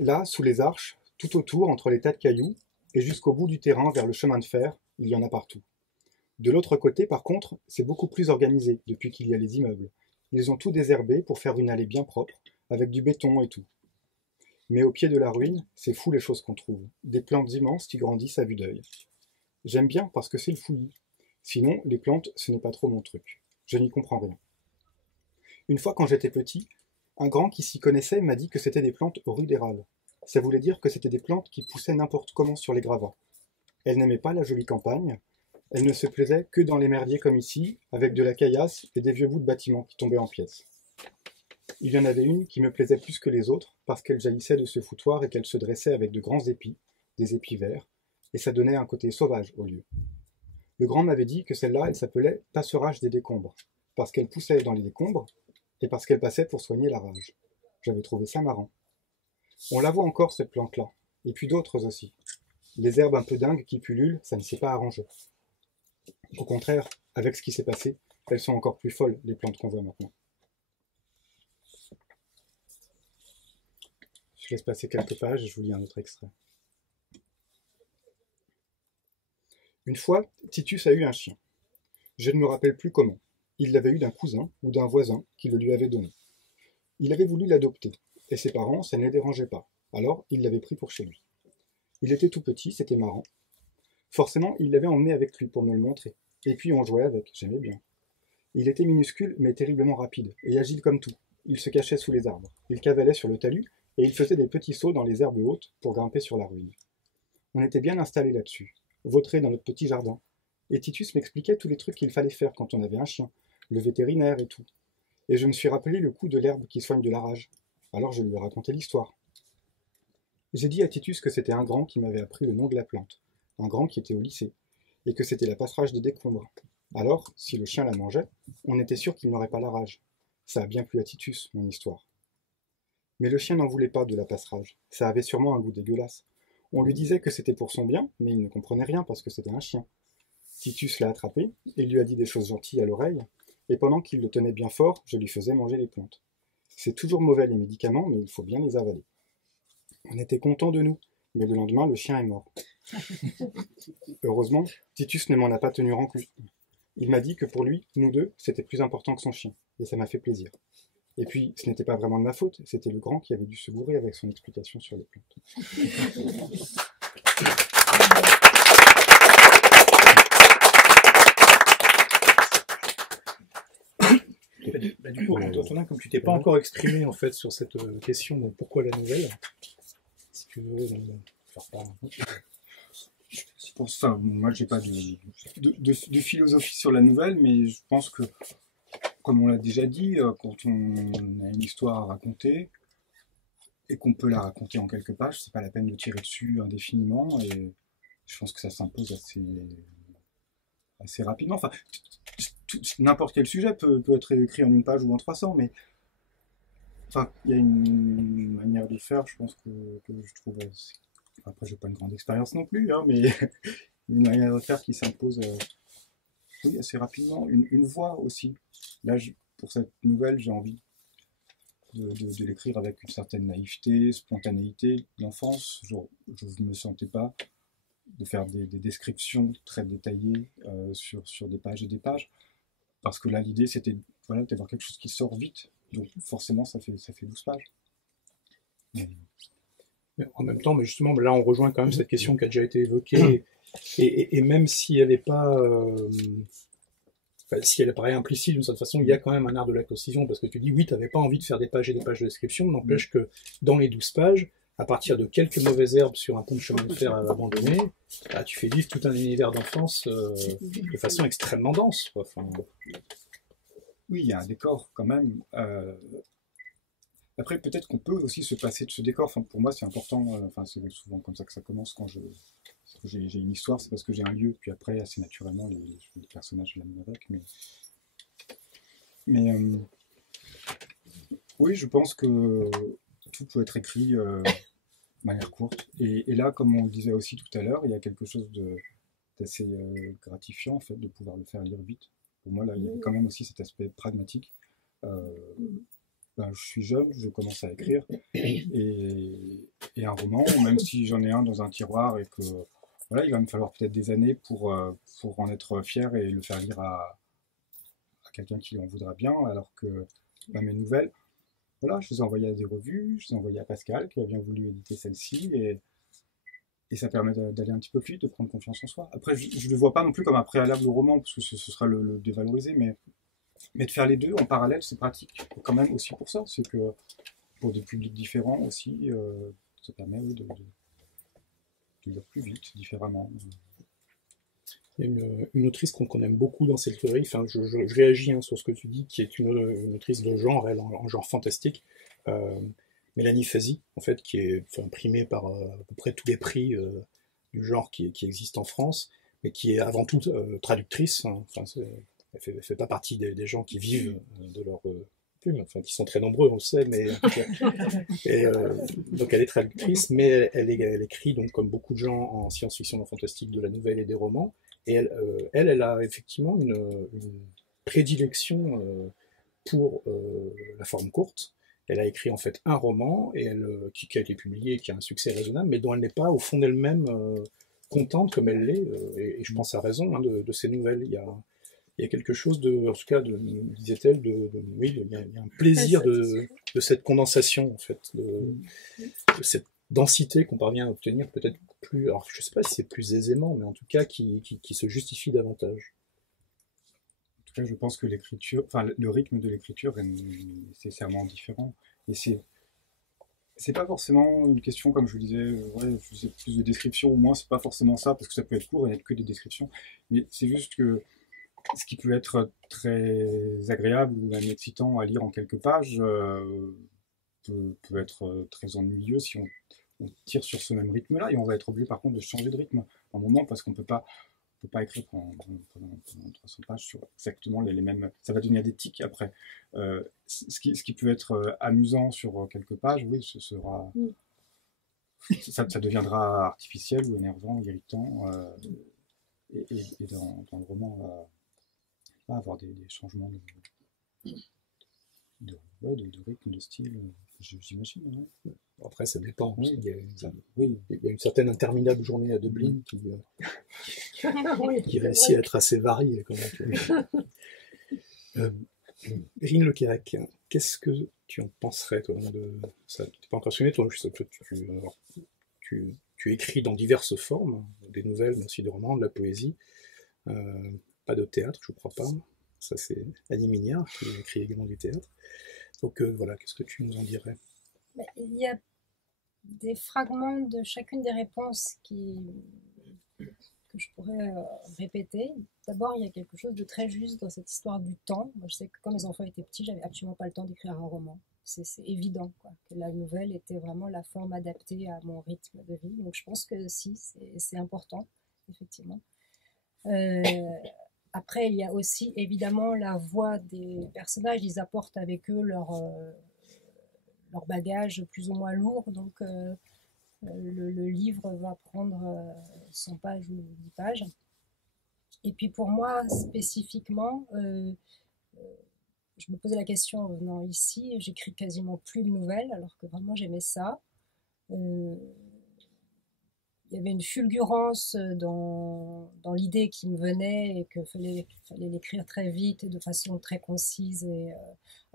Là, sous les arches, tout autour, entre les tas de cailloux, et jusqu'au bout du terrain, vers le chemin de fer, il y en a partout. De l'autre côté, par contre, c'est beaucoup plus organisé, depuis qu'il y a les immeubles. Ils ont tout désherbé pour faire une allée bien propre, avec du béton et tout. Mais au pied de la ruine, c'est fou les choses qu'on trouve. Des plantes immenses qui grandissent à vue d'œil. J'aime bien parce que c'est le fouillis. Sinon, les plantes, ce n'est pas trop mon truc. Je n'y comprends rien. Une fois quand j'étais petit, un grand qui s'y connaissait m'a dit que c'était des plantes rudérales. Ça voulait dire que c'était des plantes qui poussaient n'importe comment sur les gravats. Elle n'aimait pas la jolie campagne, elle ne se plaisait que dans les merdiers comme ici, avec de la caillasse et des vieux bouts de bâtiments qui tombaient en pièces. Il y en avait une qui me plaisait plus que les autres, parce qu'elle jaillissait de ce foutoir et qu'elle se dressait avec de grands épis, des épis verts, et ça donnait un côté sauvage au lieu. Le grand m'avait dit que celle-là, elle s'appelait passerage des décombres, parce qu'elle poussait dans les décombres, et parce qu'elle passait pour soigner la rage. J'avais trouvé ça marrant. On la voit encore, cette plante-là, et puis d'autres aussi. Les herbes un peu dingues qui pullulent, ça ne s'est pas arrangé. Au contraire, avec ce qui s'est passé, elles sont encore plus folles, les plantes qu'on voit maintenant. Je laisse passer quelques pages et je vous lis un autre extrait. Une fois, Titus a eu un chien. Je ne me rappelle plus comment. Il l'avait eu d'un cousin ou d'un voisin qui le lui avait donné. Il avait voulu l'adopter, et ses parents, ça ne les dérangeait pas. Alors, il l'avait pris pour chez lui. Il était tout petit, c'était marrant. Forcément, il l'avait emmené avec lui pour me le montrer. Et puis on jouait avec, j'aimais bien. Il était minuscule, mais terriblement rapide, et agile comme tout. Il se cachait sous les arbres. Il cavalait sur le talus, et il faisait des petits sauts dans les herbes hautes pour grimper sur la ruine. On était bien installés là-dessus, vautrés dans notre petit jardin. Et Titus m'expliquait tous les trucs qu'il fallait faire quand on avait un chien, le vétérinaire et tout. Et je me suis rappelé le coup de l'herbe qui soigne de la rage. Alors je lui ai raconté l'histoire. J'ai dit à Titus que c'était un grand qui m'avait appris le nom de la plante, un grand qui était au lycée, et que c'était la passerage des décombres. Alors, si le chien la mangeait, on était sûr qu'il n'aurait pas la rage. Ça a bien plu à Titus, mon histoire. Mais le chien n'en voulait pas de la passerage, ça avait sûrement un goût dégueulasse. On lui disait que c'était pour son bien, mais il ne comprenait rien parce que c'était un chien. Titus l'a attrapé, et lui a dit des choses gentilles à l'oreille, et pendant qu'il le tenait bien fort, je lui faisais manger les plantes. C'est toujours mauvais les médicaments, mais il faut bien les avaler. On était contents de nous, mais le lendemain, le chien est mort. Heureusement, Titus ne m'en a pas tenu rancune. Il m'a dit que pour lui, nous deux, c'était plus important que son chien, et ça m'a fait plaisir. Et puis, ce n'était pas vraiment de ma faute, c'était le grand qui avait dû se bourrer avec son explication sur les plantes. Du coup, Antonin, comme tu t'es pas encore exprimé en fait sur cette question, donc pourquoi la nouvelle, si tu veux faire part. Enfin, moi, j'ai pas de philosophie sur la nouvelle, mais je pense que, comme on l'a déjà dit, quand on a une histoire à raconter et qu'on peut la raconter en quelques pages, c'est pas la peine de tirer dessus indéfiniment. Et je pense que ça s'impose assez rapidement. Enfin, n'importe quel sujet peut être écrit en une page ou en 300, mais enfin, il y a une manière de faire, je pense que je trouve assez... Après, j'ai pas une grande expérience non plus, hein, mais une manière de faire qui s'impose oui, assez rapidement. Une voix aussi. Là, pour cette nouvelle, j'ai envie de l'écrire avec une certaine naïveté, spontanéité de l'enfance. Je ne me sentais pas de faire des descriptions très détaillées sur des pages et des pages. Parce que là, l'idée, c'était voilà, d'avoir quelque chose qui sort vite. Donc, forcément, ça fait 12 pages. Mais en même temps, mais justement, là, on rejoint quand même cette question qui a déjà été évoquée. Et même si elle n'est pas... si elle apparaît implicite d'une certaine façon, il y a quand même un art de la concision, parce que tu dis, oui, tu n'avais pas envie de faire des pages et des pages de description, n'empêche que dans les 12 pages, à partir de quelques mauvaises herbes sur un pont de chemin de fer abandonné, bah, tu fais vivre tout un univers d'enfance de façon extrêmement dense. Quoi. Enfin... Oui, il y a un décor quand même. Après, peut-être qu'on peut aussi se passer de ce décor. Enfin, pour moi, c'est important. Enfin, c'est souvent comme ça que ça commence quand j'ai une histoire, c'est parce que j'ai un lieu. Puis après, assez naturellement, les personnages viennent avec. Mais oui, je pense que tout peut être écrit de manière courte. Et là, comme on le disait aussi tout à l'heure, il y a quelque chose d'assez gratifiant en fait de pouvoir le faire lire vite. Pour moi, là, il y a quand même aussi cet aspect pragmatique. Je suis jeune, je commence à écrire, et un roman, même si j'en ai un dans un tiroir et que voilà, il va me falloir peut-être des années pour en être fier et le faire lire à quelqu'un qui en voudra bien, alors que mes nouvelles, voilà, je les ai envoyées à des revues, je les ai envoyées à Pascal, qui a bien voulu éditer celle-ci, et ça permet d'aller un petit peu plus vite, de prendre confiance en soi. Après, je ne le vois pas non plus comme un préalable au roman, parce que ce sera le dévaloriser, mais de faire les deux en parallèle, c'est pratique quand même aussi pour ça. C'est que pour des publics différents aussi, ça permet oui, de lire plus vite, différemment. Il y a une autrice qu'on aime beaucoup dans cette série, enfin, je réagis sur ce que tu dis, qui est une autrice de genre, elle, en genre fantastique, Mélanie Fazi, en fait, qui est primée par à peu près tous les prix du genre qui existent en France, mais qui est avant tout traductrice. Hein. Enfin, elle fait pas partie des gens qui vivent de leur plume, enfin, qui sont très nombreux, on le sait, mais donc elle est traductrice, mais elle écrit donc comme beaucoup de gens en science-fiction, en fantastique, de la nouvelle et des romans. Et elle a effectivement une prédilection pour la forme courte. Elle a écrit en fait un roman et qui a été publié, qui a un succès raisonnable, mais dont elle n'est pas au fond d'elle-même contente comme elle l'est. Et je pense à raison de ces nouvelles. Il y a quelque chose en tout cas, disait-elle, oui, il y a un plaisir de cette condensation en fait, de cette densité qu'on parvient à obtenir peut-être plus, alors je sais pas si c'est plus aisément, mais en tout cas qui se justifie davantage. En tout cas, je pense que l'écriture, enfin le rythme de l'écriture est nécessairement différent. Et c'est pas forcément une question, comme je vous disais, ouais, je faisais plus de descriptions ou moins, c'est pas forcément ça, parce que ça peut être court et n'être que des descriptions. Mais c'est juste que ce qui peut être très agréable ou même excitant à lire en quelques pages peut être très ennuyeux si on tire sur ce même rythme-là, et on va être obligé par contre de changer de rythme à un moment, parce qu'on peut pas écrire pendant 300 pages sur exactement les mêmes. Ça va devenir des tics après. Ce qui peut être amusant sur quelques pages, oui, ce sera. Ça deviendra artificiel ou énervant, irritant, et dans le roman, on va avoir des changements de rythme, de style, j'imagine. Ouais. Après, ça dépend. Oui. Il y a une certaine interminable journée à Dublin qui réussit à être assez variée. Irine Lequérec, qu'est-ce que tu en penserais, toi, de ça? Tu n'es pas encore mentionné, toi, tu écris dans diverses formes, des nouvelles, mais aussi des romans, de la poésie. Pas de théâtre, je ne crois pas. Ça, c'est Annie Mignard qui écrit également du théâtre. Donc voilà, qu'est-ce que tu nous en dirais? Il y a des fragments de chacune des réponses que je pourrais répéter. D'abord, il y a quelque chose de très juste dans cette histoire du temps. Moi, je sais que quand mes enfants étaient petits, j'avais absolument pas le temps d'écrire un roman. C'est évident, quoi, que la nouvelle était vraiment la forme adaptée à mon rythme de vie. Donc je pense que si, c'est important, effectivement. Après, il y a aussi évidemment la voix des personnages. Ils apportent avec eux leur bagage plus ou moins lourd. Donc le livre va prendre 100 pages ou 10 pages. Et puis pour moi, spécifiquement, je me posais la question en venant ici, j'écris quasiment plus de nouvelles, alors que vraiment j'aimais ça. Il y avait une fulgurance dans l'idée qui me venait et qu'il fallait l'écrire très vite et de façon très concise. Et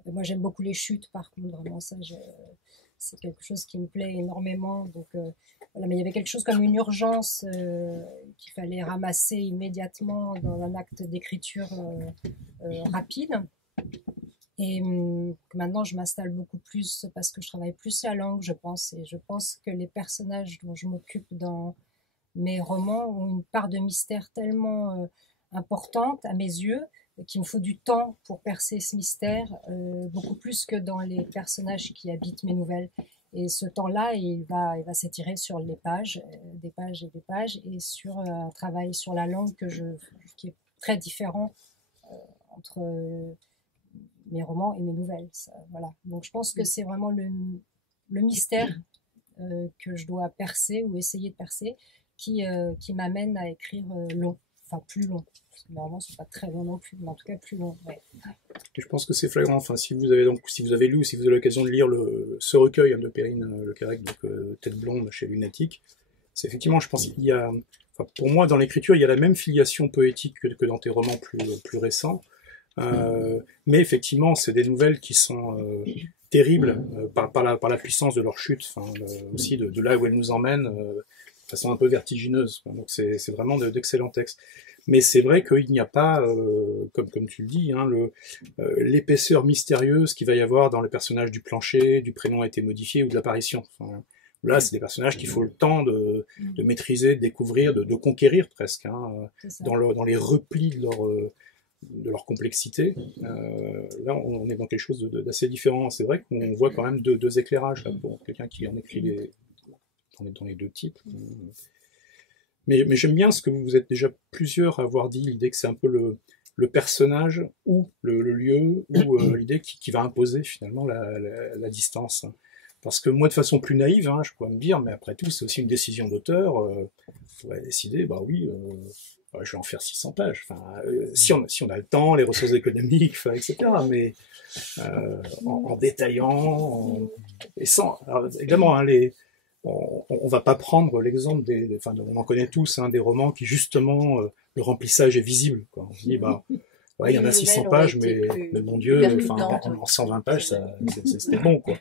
moi j'aime beaucoup les chutes, par contre, vraiment ça, c'est quelque chose qui me plaît énormément. Donc voilà, mais il y avait quelque chose comme une urgence qu'il fallait ramasser immédiatement dans un acte d'écriture rapide. Et maintenant, je m'installe beaucoup plus parce que je travaille plus la langue, je pense. Et je pense que les personnages dont je m'occupe dans mes romans ont une part de mystère tellement importante à mes yeux qu'il me faut du temps pour percer ce mystère, beaucoup plus que dans les personnages qui habitent mes nouvelles. Et ce temps-là, il va s'étirer sur les pages, des pages et des pages, et sur un travail sur la langue qui est très différent entre mes romans et mes nouvelles. Ça, voilà. Donc je pense que c'est vraiment le mystère que je dois percer ou essayer de percer qui m'amène à écrire long, enfin plus long. Parce que mes romans ne sont pas très longs non plus, mais en tout cas plus longs. Ouais. Je pense que c'est flagrant. Enfin, si vous avez lu ou si vous avez l'occasion de lire ce recueil de Perrine Lequérec, donc Tête blonde chez Lunatique, c'est effectivement, je pense, il y a, enfin, pour moi, dans l'écriture, il y a la même filiation poétique que dans tes romans plus récents. Mais effectivement, c'est des nouvelles qui sont terribles par la puissance de leur chute, enfin, aussi de là où elles nous emmènent de façon un peu vertigineuse. Donc c'est vraiment d'excellents textes. Mais c'est vrai qu'il n'y a pas, comme tu le dis, hein, l'épaisseur mystérieuse qu'il va y avoir dans le personnage du plancher, du prénom a été modifié ou de l'apparition. Enfin, là, c'est des personnages qu'il faut le temps de maîtriser, de découvrir, de conquérir presque, hein, dans les replis de leur complexité. Là, on est dans quelque chose d'assez différent. C'est vrai qu'on voit quand même deux éclairages là, pour quelqu'un qui en écrit dans les deux types. Mais j'aime bien ce que vous êtes déjà plusieurs à avoir dit, l'idée que c'est un peu le personnage ou le lieu ou l'idée qui va imposer finalement la distance. Parce que moi, de façon plus naïve, hein, je pourrais me dire, mais après tout, c'est aussi une décision d'auteur. On pourrait décider, bah oui, je vais en faire 600 pages. Enfin, si on a le temps, les ressources économiques, etc. Mais en détaillant, et sans... Alors, évidemment, hein, on va pas prendre l'exemple on en connaît tous, hein, des romans qui justement le remplissage est visible, quoi. On se dit bah ouais, il y en a 600 pages, mais mon Dieu, en 120 pages, c'était bon, quoi.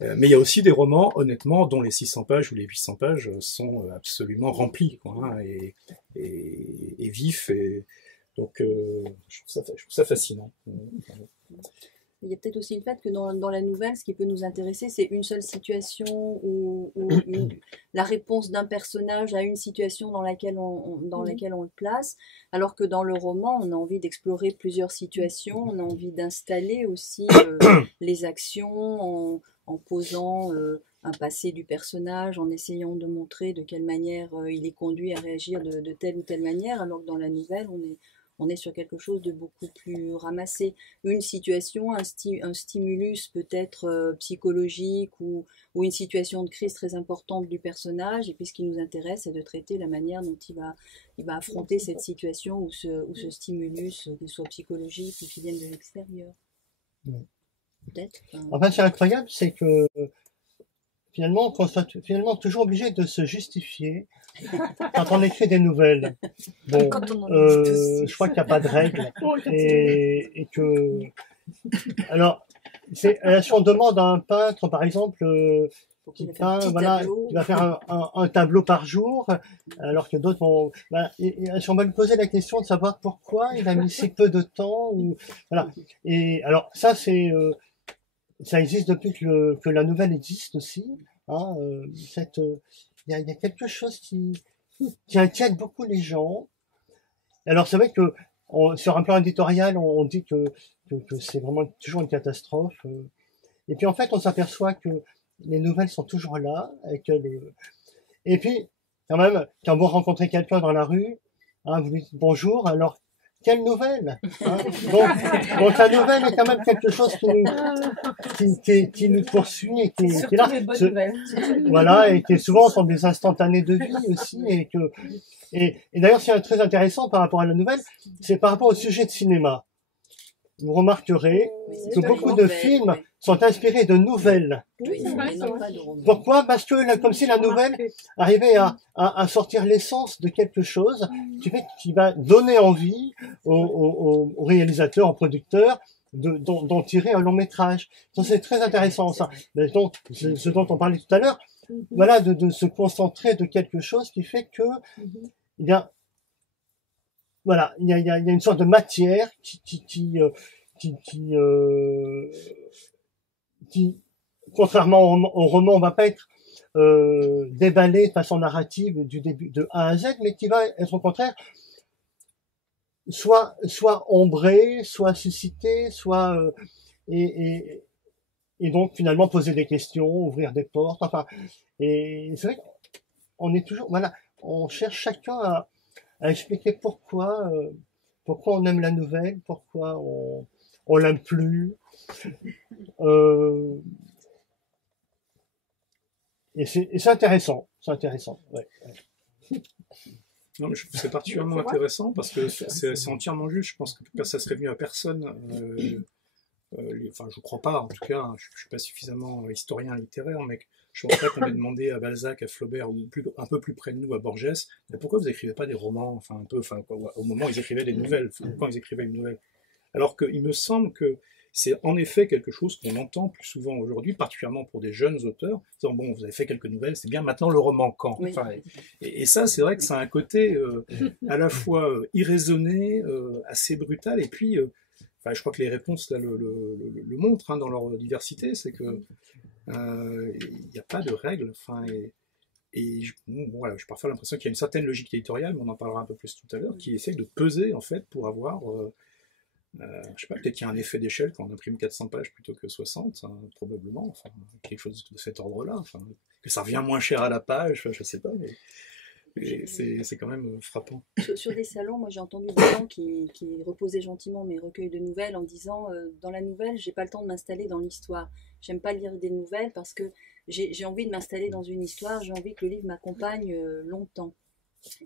Mais il y a aussi des romans, honnêtement, dont les 600 pages ou les 800 pages sont absolument remplis, quoi, hein, et vifs, et donc je trouve ça fascinant. Il y a peut-être aussi le fait que dans la nouvelle, ce qui peut nous intéresser, c'est une seule situation ou la réponse d'un personnage à une situation dans laquelle on le place, alors que dans le roman, on a envie d'explorer plusieurs situations, on a envie d'installer aussi les actions en posant un passé du personnage, en essayant de montrer de quelle manière il est conduit à réagir de telle ou telle manière, alors que dans la nouvelle, on est sur quelque chose de beaucoup plus ramassé. Une situation, un stimulus peut-être psychologique ou une situation de crise très importante du personnage, et puis ce qui nous intéresse, c'est de traiter la manière dont il va affronter cette situation ou ce stimulus, qu'il soit psychologique ou qui vienne de l'extérieur. Peut-être. Enfin, c'est incroyable, c'est que finalement, on soit finalement toujours obligé de se justifier quand on écrit des nouvelles. Bon, je crois qu'il n'y a pas de règle et que alors si on demande à un peintre, par exemple, qui peint, voilà, il va faire un tableau par jour, alors que d'autres vont, voilà, et si on va lui poser la question de savoir pourquoi il a mis si peu de temps, ou voilà. Et alors ça ça existe depuis que la nouvelle existe aussi. Hein, y a quelque chose qui inquiète beaucoup les gens. Alors c'est vrai que sur un plan éditorial, on dit que c'est vraiment toujours une catastrophe. Et puis en fait, on s'aperçoit que les nouvelles sont toujours là. Et puis, quand même, quand vous rencontrez quelqu'un dans la rue, hein, vous lui dites bonjour, alors quelle nouvelle, hein. Donc la nouvelle est quand même quelque chose qui nous poursuit et qui est là. Voilà, et qui souvent sont des instantanés de vie aussi, et d'ailleurs c'est très intéressant par rapport à la nouvelle, c'est par rapport au sujet de cinéma. Vous remarquerez que beaucoup de films sont inspirés de nouvelles. Pourquoi? Parce que comme si la nouvelle arrivait à sortir l'essence de quelque chose qui va donner envie aux réalisateurs, aux producteurs d'en tirer un long métrage. Donc c'est très intéressant ça. Donc, ce dont on parlait tout à l'heure, voilà, de se concentrer de quelque chose qui fait que voilà, il y a une sorte de matière qui contrairement au roman, on va pas être déballé de façon narrative du début de A à Z, mais qui va être au contraire soit ombré, soit suscité, soit et donc finalement poser des questions, ouvrir des portes, enfin, et c'est vrai qu'on est toujours, voilà, on cherche chacun à expliquer pourquoi on aime la nouvelle, pourquoi on l'aime plus. Et c'est intéressant, ouais. Non, mais c'est particulièrement intéressant parce que c'est entièrement juste. Je pense que ça serait venu à personne. Enfin, je crois pas, en tout cas, hein, je suis pas suffisamment historien littéraire, mais je pense pas qu'on ait demandé à Balzac, à Flaubert, ou un peu plus près de nous, à Borges, mais pourquoi vous écrivez pas des romans, au moment où ils écrivaient des nouvelles, pourquoi ils écrivaient une nouvelle? Alors qu'il me semble que c'est en effet quelque chose qu'on entend plus souvent aujourd'hui, particulièrement pour des jeunes auteurs, disant bon, vous avez fait quelques nouvelles, c'est bien, maintenant le roman quand. Oui. Enfin, et ça, c'est vrai que ça a un côté à la fois irraisonné, assez brutal, et puis, enfin, je crois que les réponses là, le montrent hein, dans leur diversité, c'est que il n'y a pas de règles. Enfin, bon, voilà, j'ai parfois l'impression qu'il y a une certaine logique éditoriale, mais on en parlera un peu plus tout à l'heure, qui essaye de peser en fait pour avoir je sais pas, peut-être qu'il y a un effet d'échelle quand on imprime 400 pages plutôt que 60, hein, probablement, enfin, quelque chose de cet ordre-là, enfin, que ça revient moins cher à la page, enfin, je sais pas, mais c'est quand même frappant. Sur des salons, moi j'ai entendu des gens qui reposaient gentiment mes recueils de nouvelles en disant dans la nouvelle, j'ai pas le temps de m'installer dans l'histoire. J'aime pas lire des nouvelles parce que j'ai envie de m'installer dans une histoire, j'ai envie que le livre m'accompagne longtemps.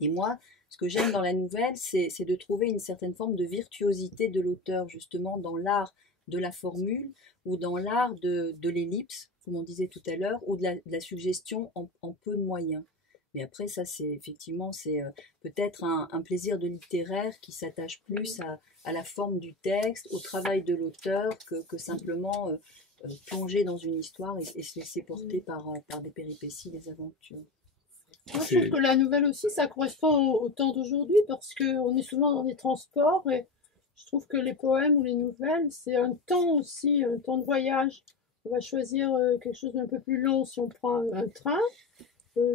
Et moi, ce que j'aime dans la nouvelle, c'est de trouver une certaine forme de virtuosité de l'auteur, justement, dans l'art de la formule ou dans l'art de l'ellipse, comme on disait tout à l'heure, ou de la suggestion en peu de moyens. Mais après, ça, c'est effectivement, c'est peut-être un plaisir de littéraire qui s'attache plus à la forme du texte, au travail de l'auteur, que simplement plonger dans une histoire et se laisser porter par des péripéties, des aventures. Moi, je trouve que la nouvelle aussi, ça correspond au temps d'aujourd'hui parce qu'on est souvent dans des transports et je trouve que les poèmes ou les nouvelles, c'est un temps aussi, un temps de voyage. On va choisir quelque chose d'un peu plus long si on prend un train.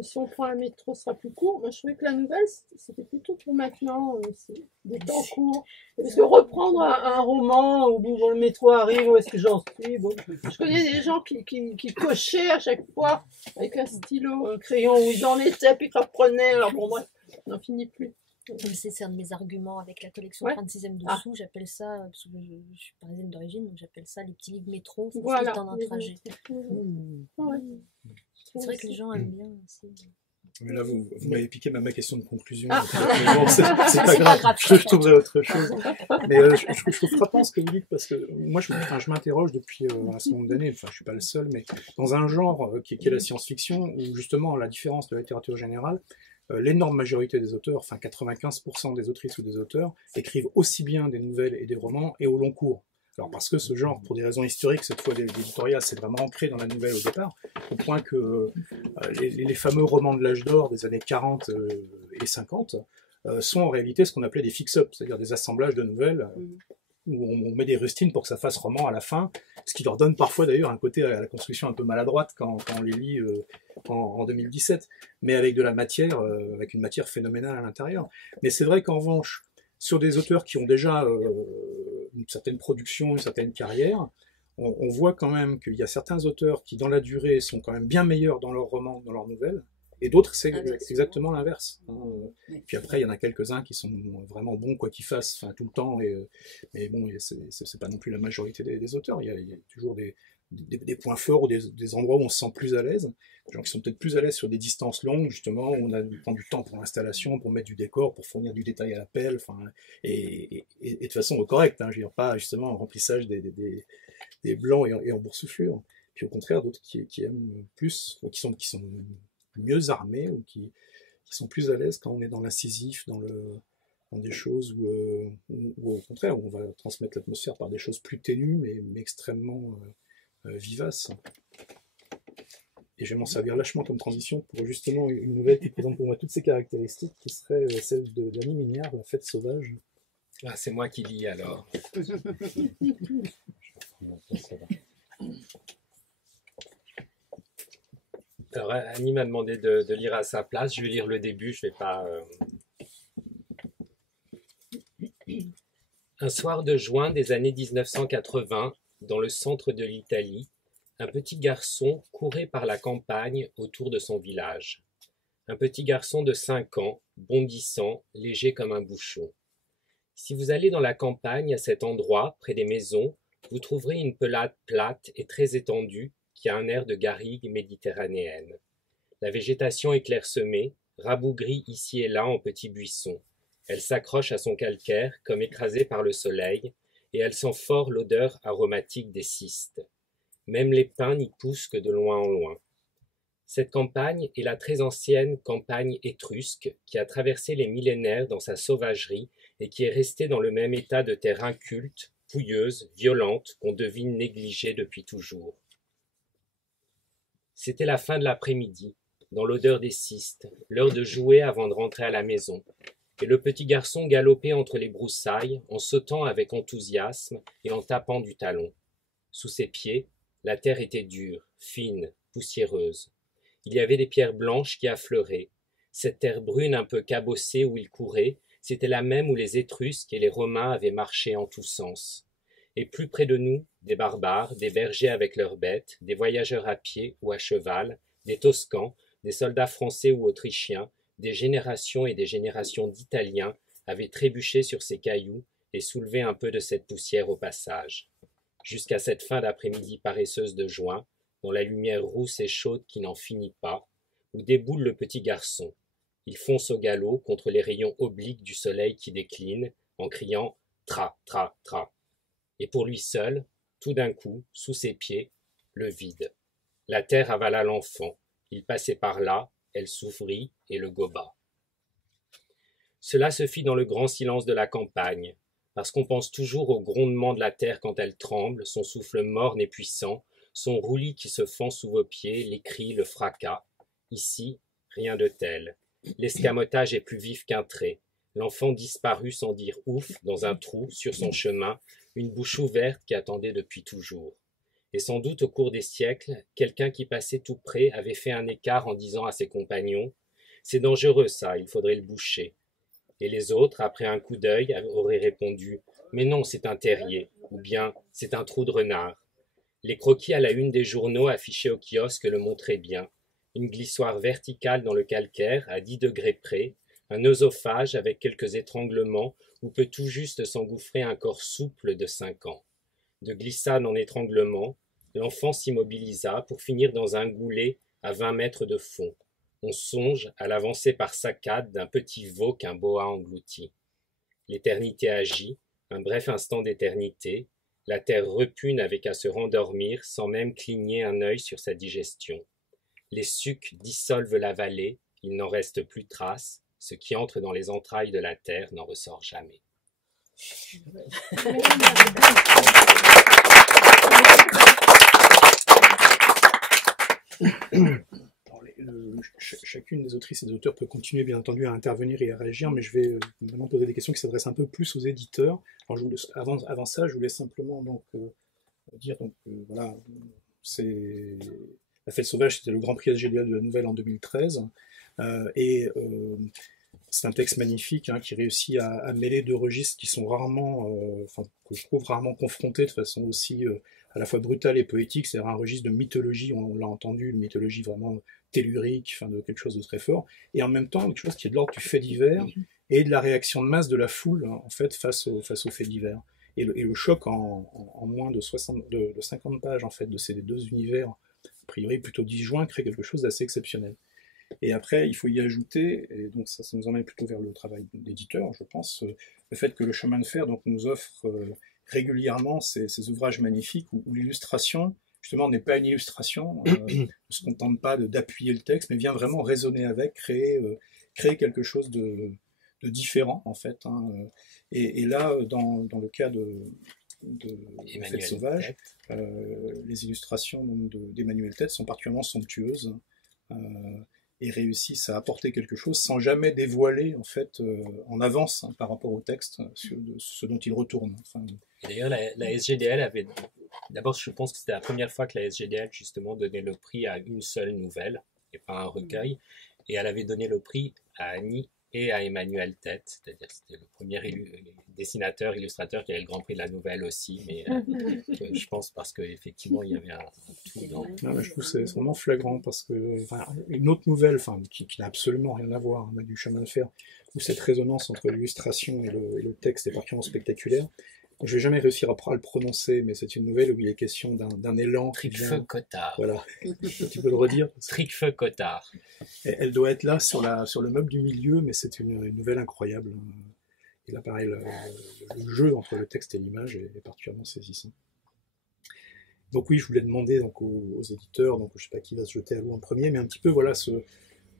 Si on prend un métro, ce sera plus court. Moi, je trouvais que la nouvelle, c'était plutôt pour maintenant, c'est des temps courts. Parce que reprendre un roman où le métro arrive, où est-ce que j'en suis bon, je connais des gens qui cochaient à chaque fois avec un stylo, un crayon où ils en étaient, puis qu'ils reprenaient. Alors bon, moi, on n'en finit plus. C'est un de mes arguments avec la collection Ouais. 36e dessous. J'appelle ça, parce que je suis parisienne d'origine, donc j'appelle ça les petits livres métro, c'est Voilà. dans un trajet. Ouais. C'est vrai que les gens aiment bien aussi. Mais là, vous m'avez piqué ma question de conclusion. Ah. Mais bon, c'est pas grave, je trouverai autre chose. Mais je trouve frappant ce que vous dites, parce que moi, je m'interroge depuis un certain nombre d'années, enfin, je suis pas le seul, mais dans un genre qui est la science-fiction, où justement, à la différence de la littérature générale, l'énorme majorité des auteurs, enfin 95% des autrices ou des auteurs, écrivent aussi bien des nouvelles et des romans et au long cours. Alors parce que ce genre, pour des raisons historiques, cette fois d'éditorial, c'est vraiment ancré dans la nouvelle au départ, au point que les fameux romans de l'âge d'or des années 40 et 50 sont en réalité ce qu'on appelait des fix-up, c'est-à-dire des assemblages de nouvelles où on met des rustines pour que ça fasse roman à la fin, ce qui leur donne parfois d'ailleurs un côté à la construction un peu maladroite quand on les lit en 2017, mais avec de la matière, avec une matière phénoménale à l'intérieur. Mais c'est vrai qu'en revanche, sur des auteurs qui ont déjà une certaine production, une certaine carrière, on voit quand même qu'il y a certains auteurs qui, dans la durée, sont quand même bien meilleurs dans leurs romans, dans leurs nouvelles, et d'autres, c'est exactement l'inverse. Puis après, il y en a quelques-uns qui sont vraiment bons, quoi qu'ils fassent, enfin, tout le temps, mais bon, c'est pas non plus la majorité des auteurs. Il y a toujours des points forts ou des endroits où on se sent plus à l'aise, des gens qui sont peut-être plus à l'aise sur des distances longues, justement, où on a prend du temps pour l'installation, pour mettre du décor, pour fournir du détail à la pelle, enfin, et de façon correcte, hein, je veux dire, pas justement un remplissage des blancs et en boursouflure. Puis au contraire, d'autres qui aiment plus, ou qui sont mieux armés, ou qui sont plus à l'aise quand on est dans l'incisif, dans des choses où au contraire, où on va transmettre l'atmosphère par des choses plus ténues, mais extrêmement vivaces. Et je vais m'en servir lâchement comme transition pour justement une nouvelle qui présente pour moi toutes ces caractéristiques, qui serait celle d'Annie Mignard, La Fête sauvage. Ah, c'est moi qui lis alors. Alors Annie m'a demandé de lire à sa place. Je vais lire le début, je vais pas... Un soir de juin des années 1980, dans le centre de l'Italie, un petit garçon courait par la campagne autour de son village. Un petit garçon de 5 ans, bondissant, léger comme un bouchon. Si vous allez dans la campagne, à cet endroit, près des maisons, vous trouverez une pelade plate et très étendue qui a un air de garrigue méditerranéenne. La végétation est clairsemée, rabougrie ici et là en petits buissons. Elle s'accroche à son calcaire comme écrasée par le soleil, et elle sent fort l'odeur aromatique des cystes. Même les pins n'y poussent que de loin en loin. Cette campagne est la très ancienne campagne étrusque qui a traversé les millénaires dans sa sauvagerie et qui est restée dans le même état de terre inculte, pouilleuse, violente, qu'on devine négligée depuis toujours. C'était la fin de l'après-midi, dans l'odeur des cystes, l'heure de jouer avant de rentrer à la maison, et le petit garçon galopait entre les broussailles, en sautant avec enthousiasme et en tapant du talon. Sous ses pieds, la terre était dure, fine, poussiéreuse. Il y avait des pierres blanches qui affleuraient. Cette terre brune un peu cabossée où il courait, c'était la même où les Étrusques et les Romains avaient marché en tous sens. Et plus près de nous, des barbares, des bergers avec leurs bêtes, des voyageurs à pied ou à cheval, des Toscans, des soldats français ou autrichiens, des générations et des générations d'Italiens avaient trébuché sur ces cailloux et soulevé un peu de cette poussière au passage. Jusqu'à cette fin d'après-midi paresseuse de juin, dans la lumière rousse et chaude qui n'en finit pas, où déboule le petit garçon. Il fonce au galop contre les rayons obliques du soleil qui décline, en criant « tra, tra, tra ». Et pour lui seul, tout d'un coup, sous ses pieds, le vide. La terre avala l'enfant. Il passait par là, elle s'ouvrit et le goba. Cela se fit dans le grand silence de la campagne, parce qu'on pense toujours au grondement de la terre quand elle tremble, son souffle morne et puissant, son roulis qui se fend sous vos pieds, les cris, le fracas. Ici, rien de tel. L'escamotage est plus vif qu'un trait. L'enfant disparut sans dire ouf dans un trou sur son chemin, une bouche ouverte qui attendait depuis toujours. Et sans doute au cours des siècles, quelqu'un qui passait tout près avait fait un écart en disant à ses compagnons « C'est dangereux ça, il faudrait le boucher ». Et les autres, après un coup d'œil, auraient répondu « Mais non, c'est un terrier » ou bien « C'est un trou de renard ». Les croquis à la une des journaux affichés au kiosque le montraient bien. Une glissoire verticale dans le calcaire, à 10 degrés près, un œsophage avec quelques étranglements où peut tout juste s'engouffrer un corps souple de 5 ans. De glissade en étranglement, l'enfant s'immobilisa pour finir dans un goulet à 20 mètres de fond. On songe à l'avancée par saccade d'un petit veau qu'un boa engloutit. L'éternité agit, un bref instant d'éternité, la terre repue n'avait qu'à se rendormir sans même cligner un œil sur sa digestion. Les sucs dissolvent la vallée, il n'en reste plus trace, ce qui entre dans les entrailles de la terre n'en ressort jamais. Chacune des autrices et des auteurs peut continuer bien entendu à intervenir et à réagir, mais je vais maintenant poser des questions qui s'adressent un peu plus aux éditeurs. Alors, avant ça, je voulais simplement dire voilà, c'est La Fête sauvage, c'était le Grand Prix SGDL de la Nouvelle en 2013, c'est un texte magnifique qui réussit à mêler deux registres qui sont rarement, que je trouve rarement confrontés de façon aussi à la fois brutale et poétique, c'est-à-dire un registre de mythologie, on l'a entendu, une mythologie vraiment tellurique, de quelque chose de très fort, et en même temps quelque chose qui est de l'ordre du fait divers et de la réaction de masse de la foule en fait face aux faits divers. Et le choc en moins de 50 pages en fait de ces deux univers, a priori plutôt disjoints, crée quelque chose d'assez exceptionnel. Et après, il faut y ajouter, et donc ça nous emmène plutôt vers le travail d'éditeur, je pense, le fait que le chemin de fer nous offre régulièrement ces ouvrages magnifiques où l'illustration, justement, n'est pas une illustration, ne se contente pas d'appuyer le texte, mais vient vraiment raisonner avec, créer quelque chose de différent, en fait. Et là, dans le cas de Fête sauvage, les illustrations d'Emmanuel Tête sont particulièrement somptueuses. Et réussissent à apporter quelque chose sans jamais dévoiler en fait en avance par rapport au texte ce dont il retourne. D'ailleurs, la SGDL avait... D'abord, je pense que c'était la première fois que la SGDL justement donnait le prix à une seule nouvelle et pas un recueil. Et elle avait donné le prix à Annie et à Emmanuel Tête, c'est-à-dire que c'était le premier dessinateur, illustrateur qui avait le Grand Prix de la Nouvelle aussi, mais je pense parce qu'effectivement il y avait un tout dans... Non, je trouve que c'est vraiment flagrant parce que une autre nouvelle qui n'a absolument rien à voir avec du chemin de fer, où cette résonance entre l'illustration et le texte est particulièrement spectaculaire. Je vais jamais réussir à le prononcer, mais c'est une nouvelle où il est question d'un élan. Tricfeu Cotard. Voilà. Tu peux le redire? Tricfeu Cotard. Elle doit être là sur le meuble du milieu, mais c'est une nouvelle incroyable. Et là, pareil, le jeu entre le texte et l'image est particulièrement saisissant. Donc oui, je voulais demander aux éditeurs, donc je sais pas qui va se jeter à l'eau en premier, mais un petit peu voilà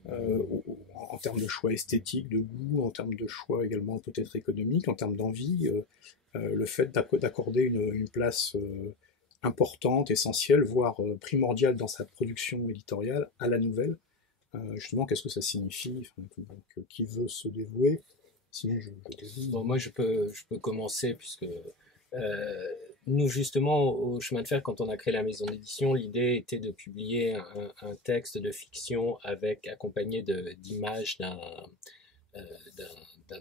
en termes de choix esthétiques, de goût, en termes de choix également peut-être économiques, en termes d'envie, le fait d'accorder une place importante, essentielle, voire primordiale dans sa production éditoriale à la nouvelle. Justement, qu'est-ce que ça signifie, enfin, donc, qui veut se dévouer? Sinon, Bon, moi, je peux commencer, puisque nous, justement, au chemin de fer, quand on a créé la maison d'édition, l'idée était de publier un texte de fiction accompagné d'images d'un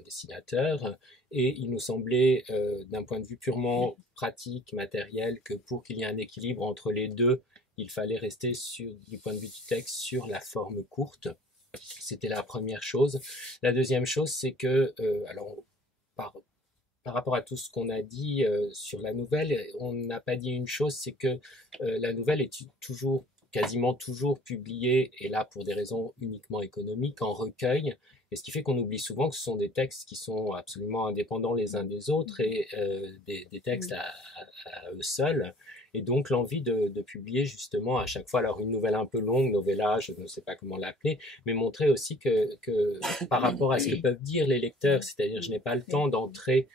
dessinateur, et il nous semblait, d'un point de vue purement pratique, matériel, que pour qu'il y ait un équilibre entre les deux, il fallait rester du point de vue du texte sur la forme courte. C'était la première chose. La deuxième chose, c'est que, alors, par rapport à tout ce qu'on a dit sur la nouvelle, on n'a pas dit une chose, c'est que la nouvelle est quasiment toujours publiée, et là pour des raisons uniquement économiques, en recueil. Et ce qui fait qu'on oublie souvent que ce sont des textes qui sont absolument indépendants les uns des autres, et des textes à eux seuls. Et donc l'envie de publier justement à chaque fois, alors une nouvelle un peu longue, novella, je ne sais pas comment l'appeler, mais montrer aussi que par rapport à ce que peuvent dire les lecteurs, c'est-à-dire je n'ai pas le temps d'entrer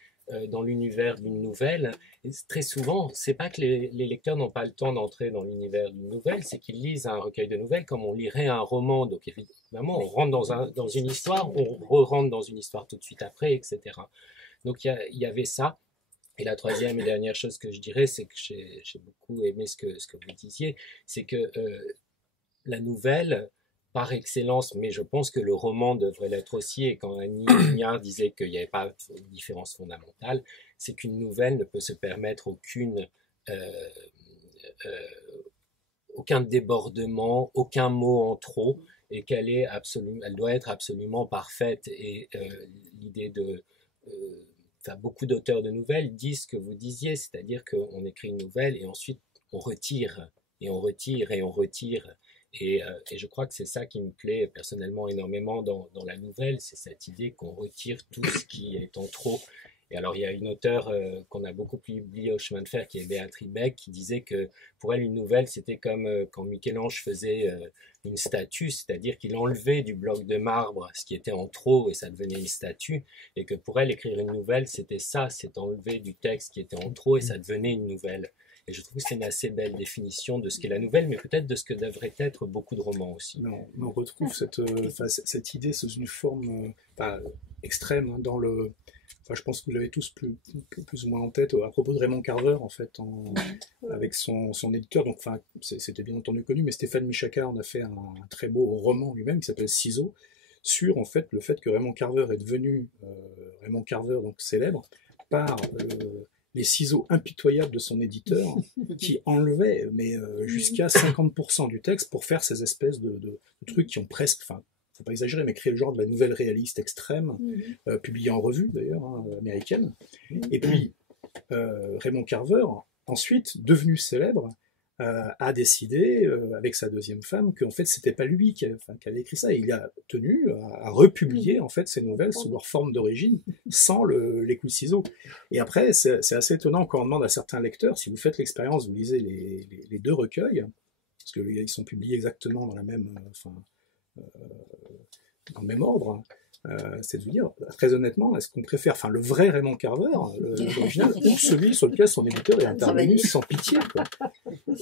dans l'univers d'une nouvelle. Et très souvent, c'est pas que les lecteurs n'ont pas le temps d'entrer dans l'univers d'une nouvelle, c'est qu'ils lisent un recueil de nouvelles comme on lirait un roman. Donc évidemment, on rentre dans une histoire, on re-rentre dans une histoire tout de suite après, etc. Donc il y avait ça. Et la troisième et dernière chose que je dirais, c'est que j'ai beaucoup aimé ce que vous disiez, c'est que la nouvelle, par excellence, mais je pense que le roman devrait l'être aussi, et quand Annie Ernaux disait qu'il n'y avait pas de différence fondamentale, c'est qu'une nouvelle ne peut se permettre aucun débordement, aucun mot en trop, et elle doit être absolument parfaite. Et l'idée beaucoup d'auteurs de nouvelles disent ce que vous disiez, c'est-à-dire qu'on écrit une nouvelle et ensuite on retire, et on retire, et on retire. Et je crois que c'est ça qui me plaît personnellement énormément dans la nouvelle, c'est cette idée qu'on retire tout ce qui est en trop. Et alors il y a une auteure qu'on a beaucoup publiée au chemin de fer, qui est Béatrice Beck, qui disait que pour elle une nouvelle c'était comme quand Michel-Ange faisait une statue, c'est-à-dire qu'il enlevait du bloc de marbre ce qui était en trop et ça devenait une statue, et que pour elle écrire une nouvelle c'était ça, c'est enlever du texte qui était en trop et ça devenait une nouvelle. Et je trouve que c'est une assez belle définition de ce qu'est la nouvelle, mais peut-être de ce que devraient être beaucoup de romans aussi. On retrouve cette idée sous une forme extrême dans le... je pense que vous l'avez tous plus ou moins en tête à propos de Raymond Carver, en fait, avec son éditeur. Donc, c'était bien entendu connu, mais Stéphane Michaka en a fait un très beau roman lui-même qui s'appelle Ciseaux, sur en fait le fait que Raymond Carver est devenu Raymond Carver, donc célèbre, par les ciseaux impitoyables de son éditeur, qui enlevait jusqu'à 50% du texte pour faire ces espèces de trucs qui ont presque, faut pas exagérer, mais créer le genre de la nouvelle réaliste extrême, publiée en revue d'ailleurs, américaine. Et puis, Raymond Carver, ensuite, devenu célèbre, a décidé, avec sa deuxième femme, qu'en fait, c'était pas lui qui avait écrit ça. Et il a tenu à republier en fait ces nouvelles sous leur forme d'origine, sans les coups de ciseaux. Et après, c'est assez étonnant quand on demande à certains lecteurs, si vous faites l'expérience, vous lisez les deux recueils, parce qu'ils sont publiés exactement dans la même, dans le même ordre, c'est de vous dire, très honnêtement, est-ce qu'on préfère le vrai Raymond Carver, l'original, ou celui sur lequel son éditeur est intervenu sans pitié, quoi.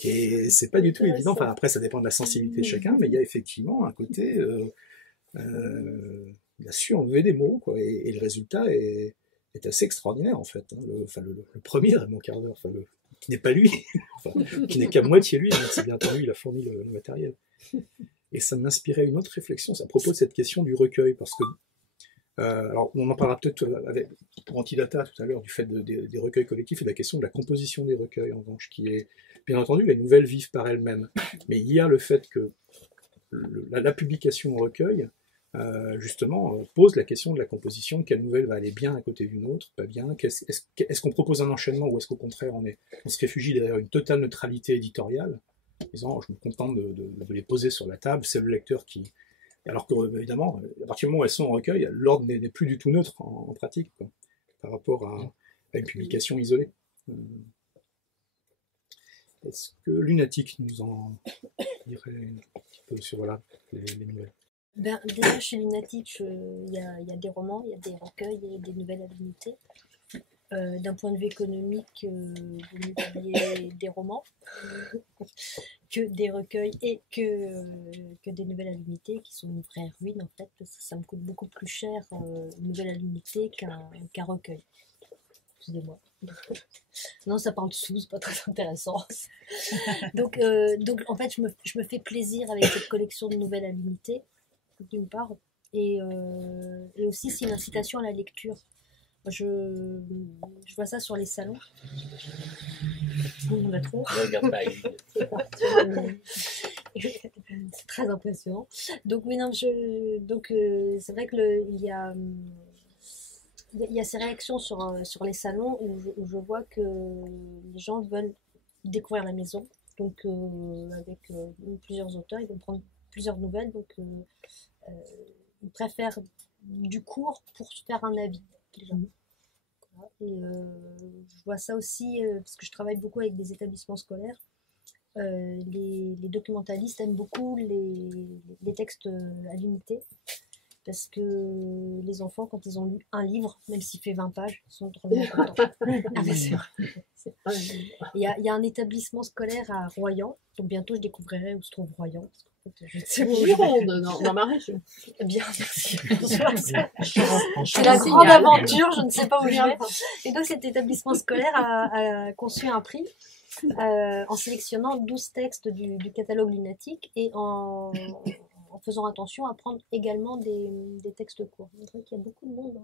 Et c'est pas du tout évident. Après, ça dépend de la sensibilité de chacun, mais il y a effectivement un côté, il a su enlever des mots, quoi, et le résultat est assez extraordinaire, en fait. Le premier Raymond Carver, qui n'est pas lui, qui n'est qu'à moitié lui, hein, c'est bien entendu, il a fourni le matériel. Et ça m'inspirait une autre réflexion à propos de cette question du recueil, parce que alors on en parlera peut-être pour Antidata tout à l'heure du fait des recueils collectifs et de la question de la composition des recueils, en revanche, qui est, bien entendu, les nouvelles vivent par elles-mêmes. Mais il y a le fait que la publication en recueil, justement, pose la question de la composition, quelle nouvelle va aller bien à côté d'une autre, pas bien, est-ce qu'on propose un enchaînement, ou est-ce qu'au contraire on se réfugie derrière une totale neutralité éditoriale, en disant je me contente de les poser sur la table, c'est le lecteur qui... Alors que, évidemment, à partir du moment où elles sont en recueil, l'ordre n'est plus du tout neutre en pratique, quoi, par rapport à une publication isolée. Est-ce que Lunatique nous en dirait un petit peu sur les nouvelles? Déjà, chez Lunatic, il y a des romans, il y a des recueils et des nouvelles à l'unité. D'un point de vue économique, vous mieux publier des romans que des recueils et que des nouvelles à l'unité qui sont une vraie ruine en fait, parce que ça me coûte beaucoup plus cher une nouvelle à l'unité qu'un recueil. Excusez-moi. Non, ça part en dessous, c'est pas très intéressant. donc en fait, je me fais plaisir avec cette collection de nouvelles à l'unité, d'une part, et aussi c'est une incitation à la lecture. Je vois ça sur les salons. On a trop. Regarde pas. C'est très impressionnant. Donc oui, non, c'est vrai que il y a ces réactions sur les salons où je vois que les gens veulent découvrir la maison. Donc avec plusieurs auteurs, ils vont prendre plusieurs nouvelles. Donc ils préfèrent du court pour se faire un avis. Déjà. Et je vois ça aussi parce que je travaille beaucoup avec des établissements scolaires. Les documentalistes aiment beaucoup les textes à l'unité parce que les enfants, quand ils ont lu un livre, même s'il fait 20 pages, ils sont drôlement contents. Il y a un établissement scolaire à Royan, donc bientôt je découvrirai où se trouve Royan. Je ne sais pas où Gironde, dans ma région. Bien, merci. C'est la grande aventure, je ne sais pas où je vais. Et donc cet établissement scolaire a conçu un prix en sélectionnant 12 textes du catalogue Lunatic et en faisant attention à prendre également des textes courts. On dirait qu'il y a beaucoup de monde.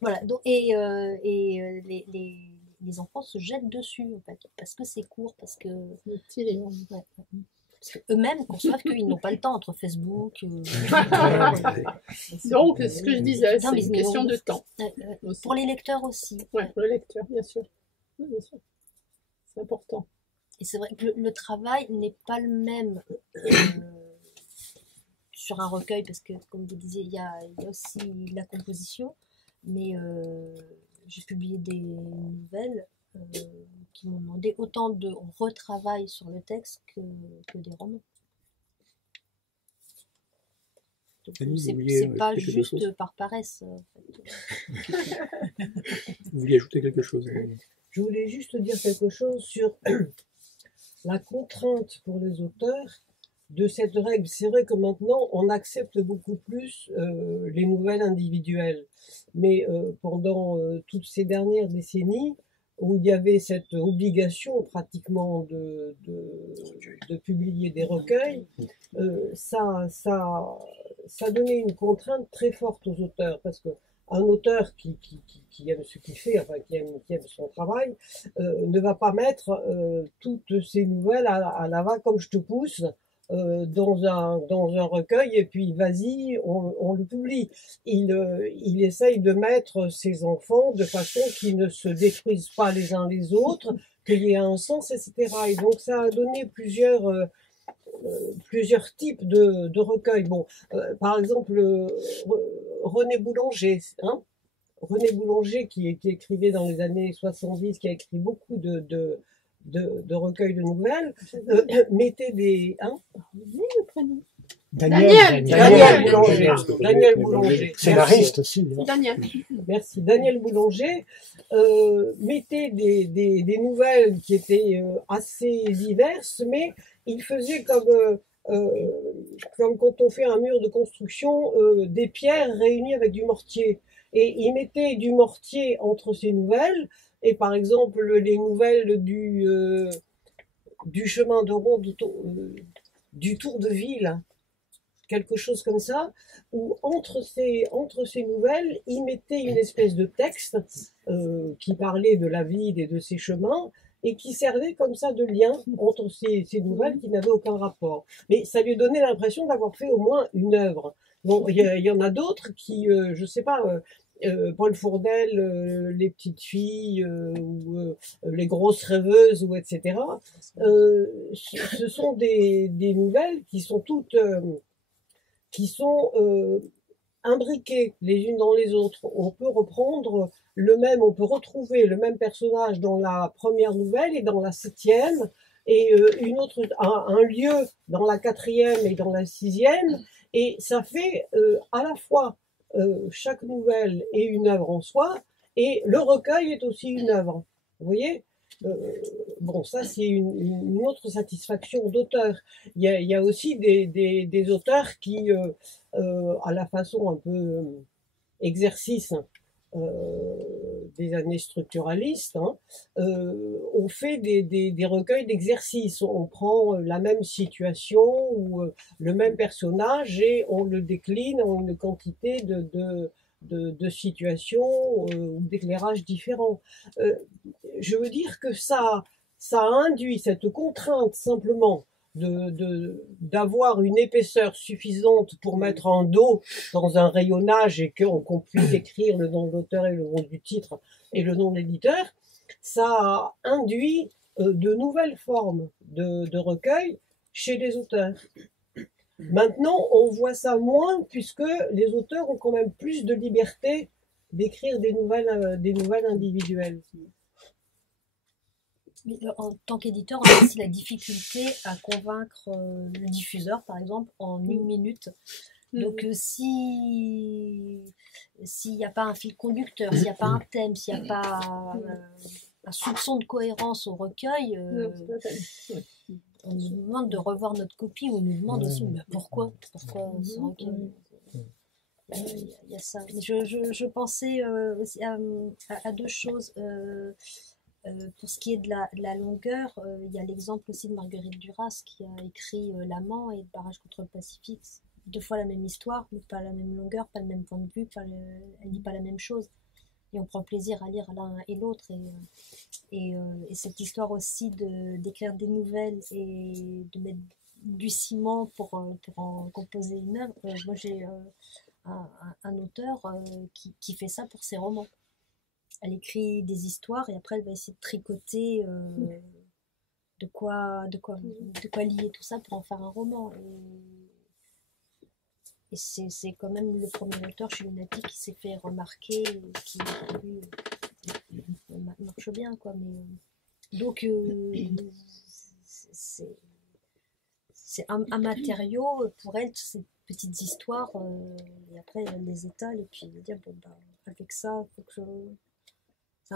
Voilà, donc, les enfants se jettent dessus en fait, parce que c'est court, parce que eux-mêmes conçoivent qu'ils n'ont pas le temps entre Facebook. Donc, c'est ce que je disais, c'est une question de temps. Pour les lecteurs aussi. Oui, pour les lecteurs, bien sûr. Oui, bien sûr. C'est important. Et c'est vrai que le travail n'est pas le même sur un recueil, parce que, comme vous disiez, il y a aussi la composition, mais j'ai publié des nouvelles qui m'ont demandé autant de retravail sur le texte que des romans. C'est pas juste par paresse. En fait. Vous vouliez ajouter quelque chose? Je voulais juste dire quelque chose sur la contrainte pour les auteurs de cette règle. C'est vrai que maintenant, on accepte beaucoup plus les nouvelles individuelles. Mais pendant toutes ces dernières décennies, où il y avait cette obligation pratiquement de publier des recueils, ça donnait une contrainte très forte aux auteurs, parce que un auteur qui aime ce qu'il fait, enfin qui aime son travail, ne va pas mettre toutes ses nouvelles à la va comme je te pousse dans un recueil et puis vas-y, on le publie. Il essaye de mettre ses enfants de façon qu'ils ne se détruisent pas les uns les autres, qu'il y ait un sens, etc. Et donc ça a donné plusieurs types de recueils. Bon, par exemple, René Boulanger, hein, René Boulanger qui écrivait dans les années 70, qui a écrit beaucoup de recueils de nouvelles, mettait des... Hein, le prénom Daniel Boulanger. Scénariste aussi. Daniel. Merci. Daniel Boulanger mettait des nouvelles qui étaient assez diverses, mais il faisait comme quand on fait un mur de construction, des pierres réunies avec du mortier. Et il mettait du mortier entre ces nouvelles, et par exemple les nouvelles du chemin de ronde, du tour de ville, quelque chose comme ça, où entre ces nouvelles, il mettait une espèce de texte qui parlait de la ville et de ses chemins, et qui servait comme ça de lien entre ces nouvelles qui n'avaient aucun rapport. Mais ça lui donnait l'impression d'avoir fait au moins une œuvre. Bon, il y en a d'autres qui, je sais pas, Paul Fourdel, les petites filles, ou les grosses rêveuses, ou etc. Ce sont des nouvelles qui sont toutes, imbriquées les unes dans les autres. On peut reprendre on peut retrouver le même personnage dans la première nouvelle et dans la 7e, et un lieu dans la 4e et dans la 6e, et ça fait à la fois chaque nouvelle est une œuvre en soi, et le recueil est aussi une œuvre. Vous voyez? Bon, ça c'est une autre satisfaction d'auteur. Il y a aussi des auteurs qui, à la façon un peu exercice des années structuralistes, hein, on fait des recueils d'exercices. On prend la même situation ou le même personnage et on le décline en une quantité de situations ou d'éclairages différents. Je veux dire que ça induit cette contrainte simplement d'avoir une épaisseur suffisante pour mettre un dos dans un rayonnage et qu'on puisse écrire le nom de l'auteur et le nom du titre et le nom de l'éditeur, ça induit de nouvelles formes de recueil chez les auteurs. Maintenant, on voit ça moins puisque les auteurs ont quand même plus de liberté d'écrire des nouvelles individuelles. En tant qu'éditeur, on a aussi la difficulté à convaincre le diffuseur, par exemple, en 1 minute. Donc, s'il n'y a pas un fil conducteur, s'il n'y a pas un thème, s'il n'y a pas un soupçon de cohérence au recueil, on nous demande de revoir notre copie, on nous demande aussi pourquoi ce recueil. Il y a ça. Je pensais aussi à deux choses. Pour ce qui est de la longueur, il y a l'exemple aussi de Marguerite Duras qui a écrit L'Amant et Le barrage contre le Pacifique. 2 fois la même histoire, mais pas la même longueur, pas le même point de vue, elle ne dit pas la même chose. Et on prend plaisir à lire l'un et l'autre. Et cette histoire aussi d'écrire des nouvelles et de mettre du ciment pour en composer une œuvre. Moi, j'ai un auteur qui fait ça pour ses romans. Elle écrit des histoires et après elle va essayer de tricoter de quoi lier tout ça pour en faire un roman. Et c'est quand même le premier auteur chez Lunatic qui s'est fait remarquer, qui marche bien, quoi. Mais, donc c'est un matériau pour elle, ces petites histoires, et après elle les étale et puis dire bon bah avec ça, faut que c'est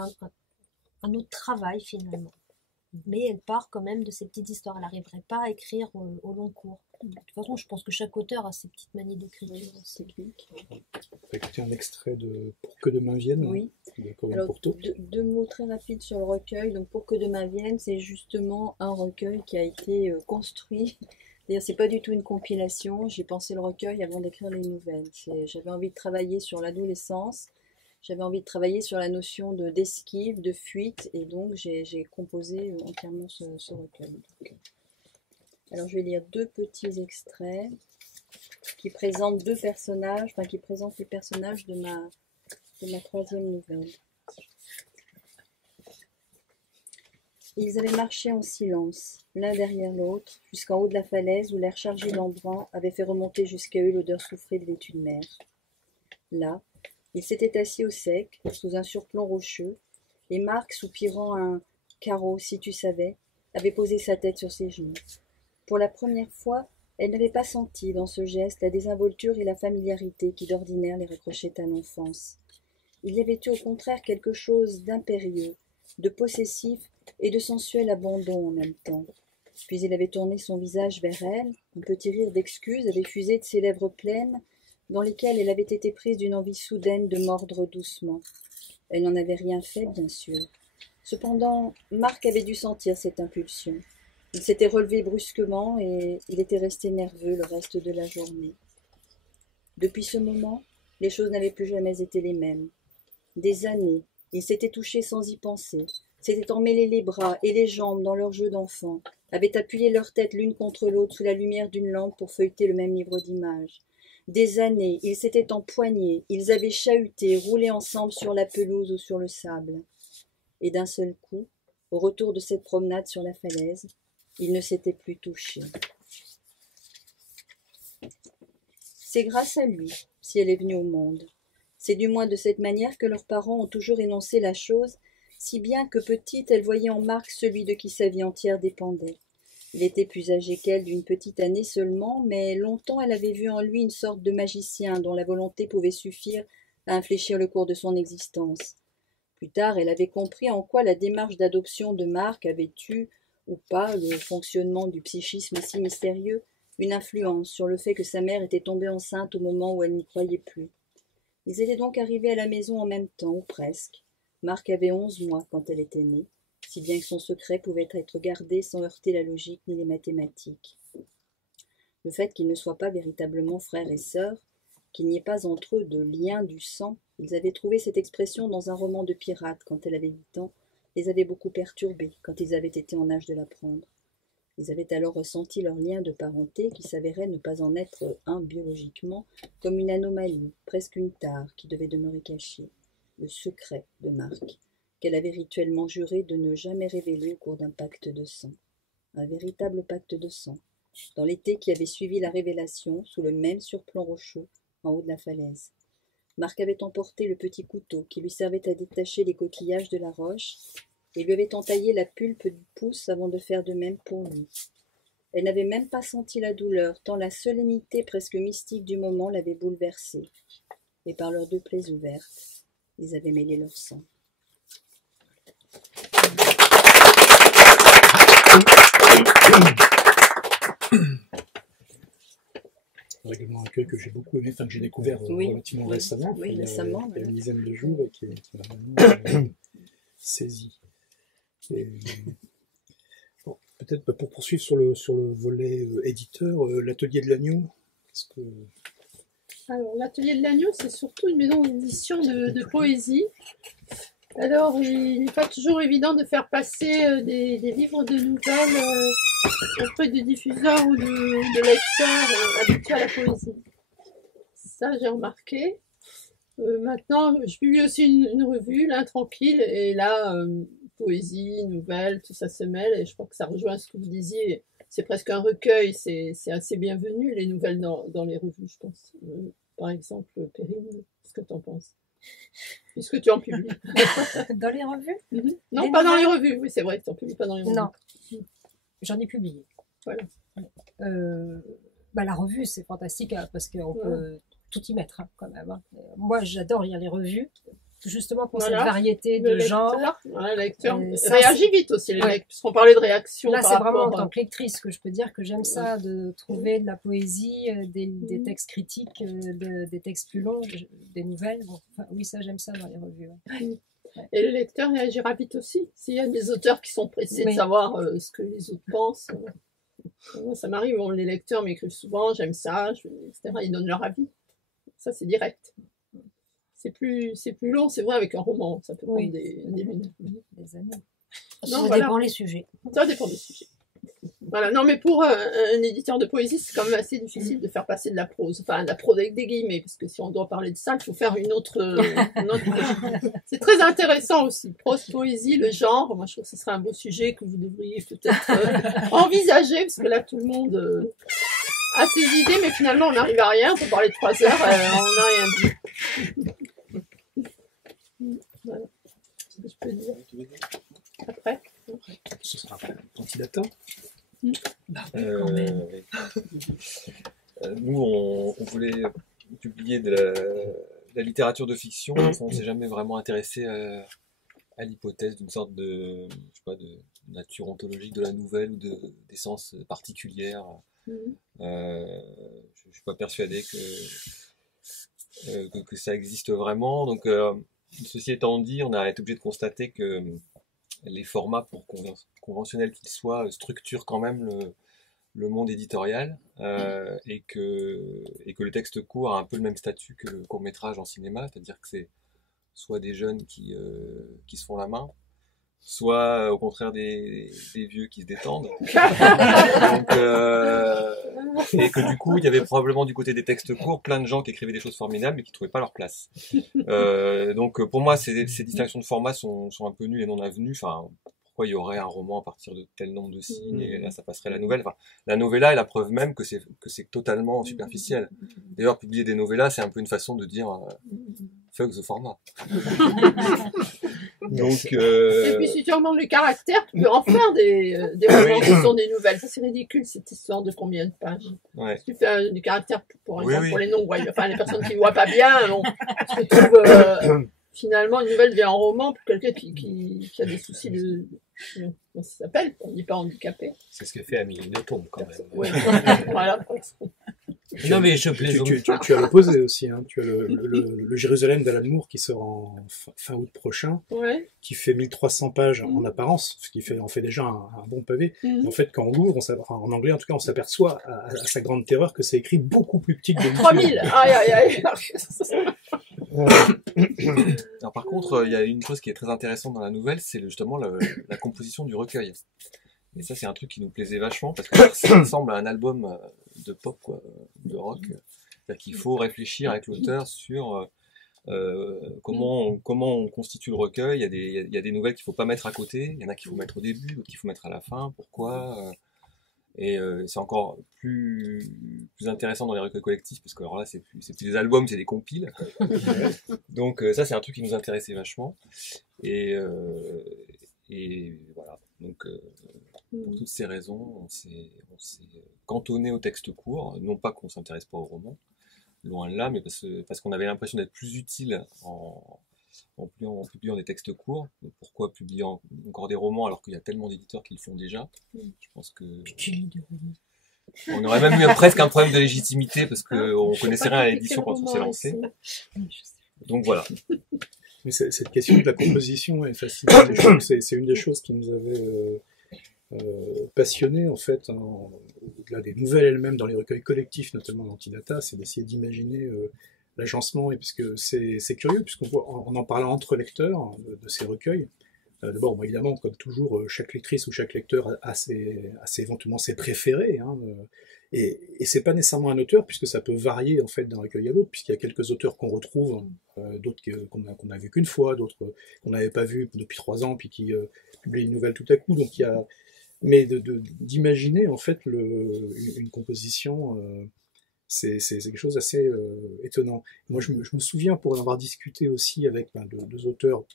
un autre travail finalement. Mais elle part quand même de ces petites histoires. Elle n'arriverait pas à écrire au long cours. De toute façon, je pense que chaque auteur a ses petites manies d'écriture techniques. On va écouter un extrait de Pour que demain vienne. Oui. Alors, deux mots très rapides sur le recueil. Donc, Pour que demain vienne, c'est justement un recueil qui a été construit. D'ailleurs, c'est pas du tout une compilation. J'ai pensé le recueil avant d'écrire les nouvelles. J'avais envie de travailler sur l'adolescence. J'avais envie de travailler sur la notion d'esquive, de fuite, et donc j'ai composé entièrement ce recueil. Donc, alors je vais lire 2 petits extraits qui présentent 2 personnages, enfin qui présentent les personnages de ma 3e nouvelle. Ils avaient marché en silence, l'un derrière l'autre, jusqu'en haut de la falaise où l'air chargé d'embrun avait fait remonter jusqu'à eux l'odeur soufrée de l'étude mer. Là, il s'était assis au sec, sous un surplomb rocheux, et Marc, soupirant un « Caro, si tu savais », avait posé sa tête sur ses genoux. Pour la première fois, elle n'avait pas senti dans ce geste la désinvolture et la familiarité qui d'ordinaire les raccrochaient à l'enfance. Il y avait eu au contraire quelque chose d'impérieux, de possessif et de sensuel abandon en même temps. Puis il avait tourné son visage vers elle, un petit rire d'excuse avait fusé de ses lèvres pleines, dans lesquelles elle avait été prise d'une envie soudaine de mordre doucement. Elle n'en avait rien fait, bien sûr. Cependant, Marc avait dû sentir cette impulsion. Il s'était relevé brusquement et il était resté nerveux le reste de la journée. Depuis ce moment, les choses n'avaient plus jamais été les mêmes. Des années, il s'était touché sans y penser, s'était emmêlé les bras et les jambes dans leur jeu d'enfant, avaient appuyé leurs têtes l'une contre l'autre sous la lumière d'une lampe pour feuilleter le même livre d'images. Des années, ils s'étaient empoignés, ils avaient chahuté, roulé ensemble sur la pelouse ou sur le sable. Et d'un seul coup, au retour de cette promenade sur la falaise, ils ne s'étaient plus touchés. C'est grâce à lui, si elle est venue au monde. C'est du moins de cette manière que leurs parents ont toujours énoncé la chose, si bien que petite, elle voyait en Marc celui de qui sa vie entière dépendait. Il était plus âgé qu'elle d'une petite année seulement, mais longtemps elle avait vu en lui une sorte de magicien dont la volonté pouvait suffire à infléchir le cours de son existence. Plus tard, elle avait compris en quoi la démarche d'adoption de Marc avait eu, ou pas, le fonctionnement du psychisme si mystérieux, une influence sur le fait que sa mère était tombée enceinte au moment où elle n'y croyait plus. Ils étaient donc arrivés à la maison en même temps, ou presque. Marc avait 11 mois quand elle était née, si bien que son secret pouvait être gardé sans heurter la logique ni les mathématiques. Le fait qu'ils ne soient pas véritablement frères et sœurs, qu'il n'y ait pas entre eux de lien du sang, ils avaient trouvé cette expression dans un roman de pirate quand elle avait 8 ans, les avait beaucoup perturbés quand ils avaient été en âge de l'apprendre. Ils avaient alors ressenti leur lien de parenté, qui s'avérait ne pas en être un biologiquement, comme une anomalie, presque une tare, qui devait demeurer cachée, le secret de Marc, qu'elle avait rituellement juré de ne jamais révéler au cours d'un pacte de sang. Un véritable pacte de sang, dans l'été qui avait suivi la révélation, sous le même surplomb rocheux, en haut de la falaise. Marc avait emporté le petit couteau qui lui servait à détacher les coquillages de la roche, et lui avait entaillé la pulpe du pouce avant de faire de même pour lui. Elle n'avait même pas senti la douleur, tant la solennité presque mystique du moment l'avait bouleversée. Et par leurs 2 plaies ouvertes, ils avaient mêlé leur sang. Un règlement d'accueil que j'ai beaucoup aimé, enfin que j'ai découvert relativement récemment, il y a une dizaine de jours, et qui m'a vraiment saisi. Et, bon, peut-être pour poursuivre sur le volet éditeur, l'Atelier de l'Agneau, qu'est-ce que... Alors, l'Atelier de l'Agneau, c'est surtout une maison d'édition de poésie. Alors, il n'est pas toujours évident de faire passer des livres de nouvelles auprès de diffuseurs ou de lecteurs habitués à la poésie. Ça, j'ai remarqué. Maintenant, je publie aussi une revue, là, tranquille, et là, poésie, nouvelles, tout ça se mêle, et je crois que ça rejoint ce que vous disiez. C'est presque un recueil, c'est assez bienvenu, les nouvelles dans les revues, je pense. Par exemple, Perrine, qu'est-ce que tu en penses? Puisque tu en publies. Dans les revues? Non, pas dans les revues, oui, c'est vrai, tu n'en publies pas dans les revues. Non, j'en ai publié. Voilà. La revue, c'est fantastique parce qu'on peut tout y mettre, hein, quand même. Hein. Moi, j'adore lire les revues, justement pour cette variété de genres. Le lecteur réagit vite aussi, les lecteurs, puisqu'on parlait de réaction. Là, c'est vraiment en tant que lectrice que je peux dire que j'aime ça, de trouver de la poésie, des textes critiques, des textes plus longs, des nouvelles. Bon, enfin, oui, ça, j'aime ça dans les revues. Ouais. Et le lecteur réagira vite aussi. S'il y a des auteurs qui sont pressés de savoir ce que les autres pensent. Ça m'arrive, les lecteurs m'écrivent souvent, j'aime ça, etc. Ils donnent leur avis. Ça, c'est direct. C'est plus long, c'est vrai, avec un roman. Ça peut prendre des années. Non, ça dépend des sujets. Ça dépend des sujets. Voilà. Non, mais pour un éditeur de poésie, c'est quand même assez difficile de faire passer de la prose. Enfin, de la prose avec des guillemets, parce que si on doit parler de ça, il faut faire une autre... C'est très intéressant aussi. Prose, poésie, le genre. Moi, je trouve que ce serait un beau sujet que vous devriez peut-être envisager, parce que là, tout le monde a ses idées, mais finalement, on n'arrive à rien. On peut parler de 3 heures, on n'a rien dit. Voilà. C'est ce que je peux dire. Après. Ce sera après. Antidata. Nous, on voulait publier de la littérature de fiction. On ne s'est jamais vraiment intéressé à l'hypothèse d'une sorte de, je sais pas, de nature ontologique de la nouvelle ou d'essence particulière. Je ne suis pas persuadé que ça existe vraiment. Donc, ceci étant dit, on a été obligé de constater que les formats, pour conventionnels qu'ils soient, structurent quand même le monde éditorial et que le texte court a un peu le même statut que le court-métrage en cinéma, c'est-à-dire que c'est soit des jeunes qui se font la main, soit au contraire des vieux qui se détendent. Donc, et que du coup, il y avait probablement du côté des textes courts plein de gens qui écrivaient des choses formidables mais qui ne trouvaient pas leur place. Donc pour moi, ces distinctions de format sont un peu nulles et non avenues. Enfin, pourquoi il y aurait un roman à partir de tel nombre de signes et là ça passerait la nouvelle. Enfin, la novella est la preuve même que c'est totalement superficiel. D'ailleurs, publier des novellas, c'est un peu une façon de dire fuck the format. Donc, Et puis si tu augmentes le caractère, tu peux en faire des romans qui sont des nouvelles. Ça c'est ridicule cette histoire de combien de pages. Ouais. Si tu fais du caractère pour exemple Oui. pour les non-voyants, enfin les personnes qui ne voient pas bien, bon, tu te trouves finalement une nouvelle devient un roman pour quelqu'un qui a des soucis de comment ça s'appelle, on dit pas handicapé. C'est ce que fait Amélie Nothomb quand même. Ouais. Voilà. Non mais je plaisante. Tu as l'opposé aussi, hein. Tu as le Jérusalem d'Alan Moore qui sort en fin août prochain, Ouais. qui fait 1300 pages en apparence, ce qui en fait déjà un bon pavé. Mhm. En fait, quand on l'ouvre, en anglais en tout cas, on s'aperçoit à sa grande terreur que c'est écrit beaucoup plus petit que d'habitude. 3000. Aïe. Alors, par contre, il y a une chose qui est très intéressante dans la nouvelle, c'est justement la composition du recueil. Et ça, c'est un truc qui nous plaisait vachement, parce que ça ressemble à un album de pop, quoi, de rock. C'est-à-dire qu'il faut réfléchir avec l'auteur sur comment on constitue le recueil. Il y a des nouvelles qu'il faut pas mettre à côté, il y en a qu'il faut mettre au début, d'autres qu'il faut mettre à la fin, pourquoi et c'est encore plus intéressant dans les recueils collectifs, parce que alors là, c'est plus des albums, c'est des compiles. Donc ça, c'est un truc qui nous intéressait vachement. Et voilà. Donc pour toutes ces raisons, on s'est cantonné au texte court, non pas qu'on s'intéresse pas au roman, loin de là, mais parce qu'on avait l'impression d'être plus utile en publiant des textes courts. Donc pourquoi publier encore des romans alors qu'il y a tellement d'éditeurs qui le font déjà? Je pense que on aurait même eu presque un problème de légitimité parce qu'on connaissait rien à l'édition quand on s'est lancé. Donc voilà. Mais cette question de la composition est fascinante. Je trouve que c'est une des choses qui nous avait passionnés en fait, au-delà des nouvelles elles-mêmes dans les recueils collectifs, notamment l'Antidata, c'est d'essayer d'imaginer l'agencement, et puisque c'est curieux, puisqu'on voit en parlant entre lecteurs de ces recueils. D'abord, bon, évidemment, comme toujours, chaque lectrice ou chaque lecteur a éventuellement ses préférés, hein, et c'est pas nécessairement un auteur, puisque ça peut varier en fait d'un recueil à l'autre, puisqu'il y a quelques auteurs qu'on retrouve, d'autres qu'on a vu qu'une fois, d'autres qu'on n'avait pas vu depuis 3 ans, puis qui publient une nouvelle tout à coup. Donc il y a, mais d'imaginer en fait une composition, c'est quelque chose d'assez étonnant. Moi, je me souviens, pour en avoir discuté aussi avec deux auteurs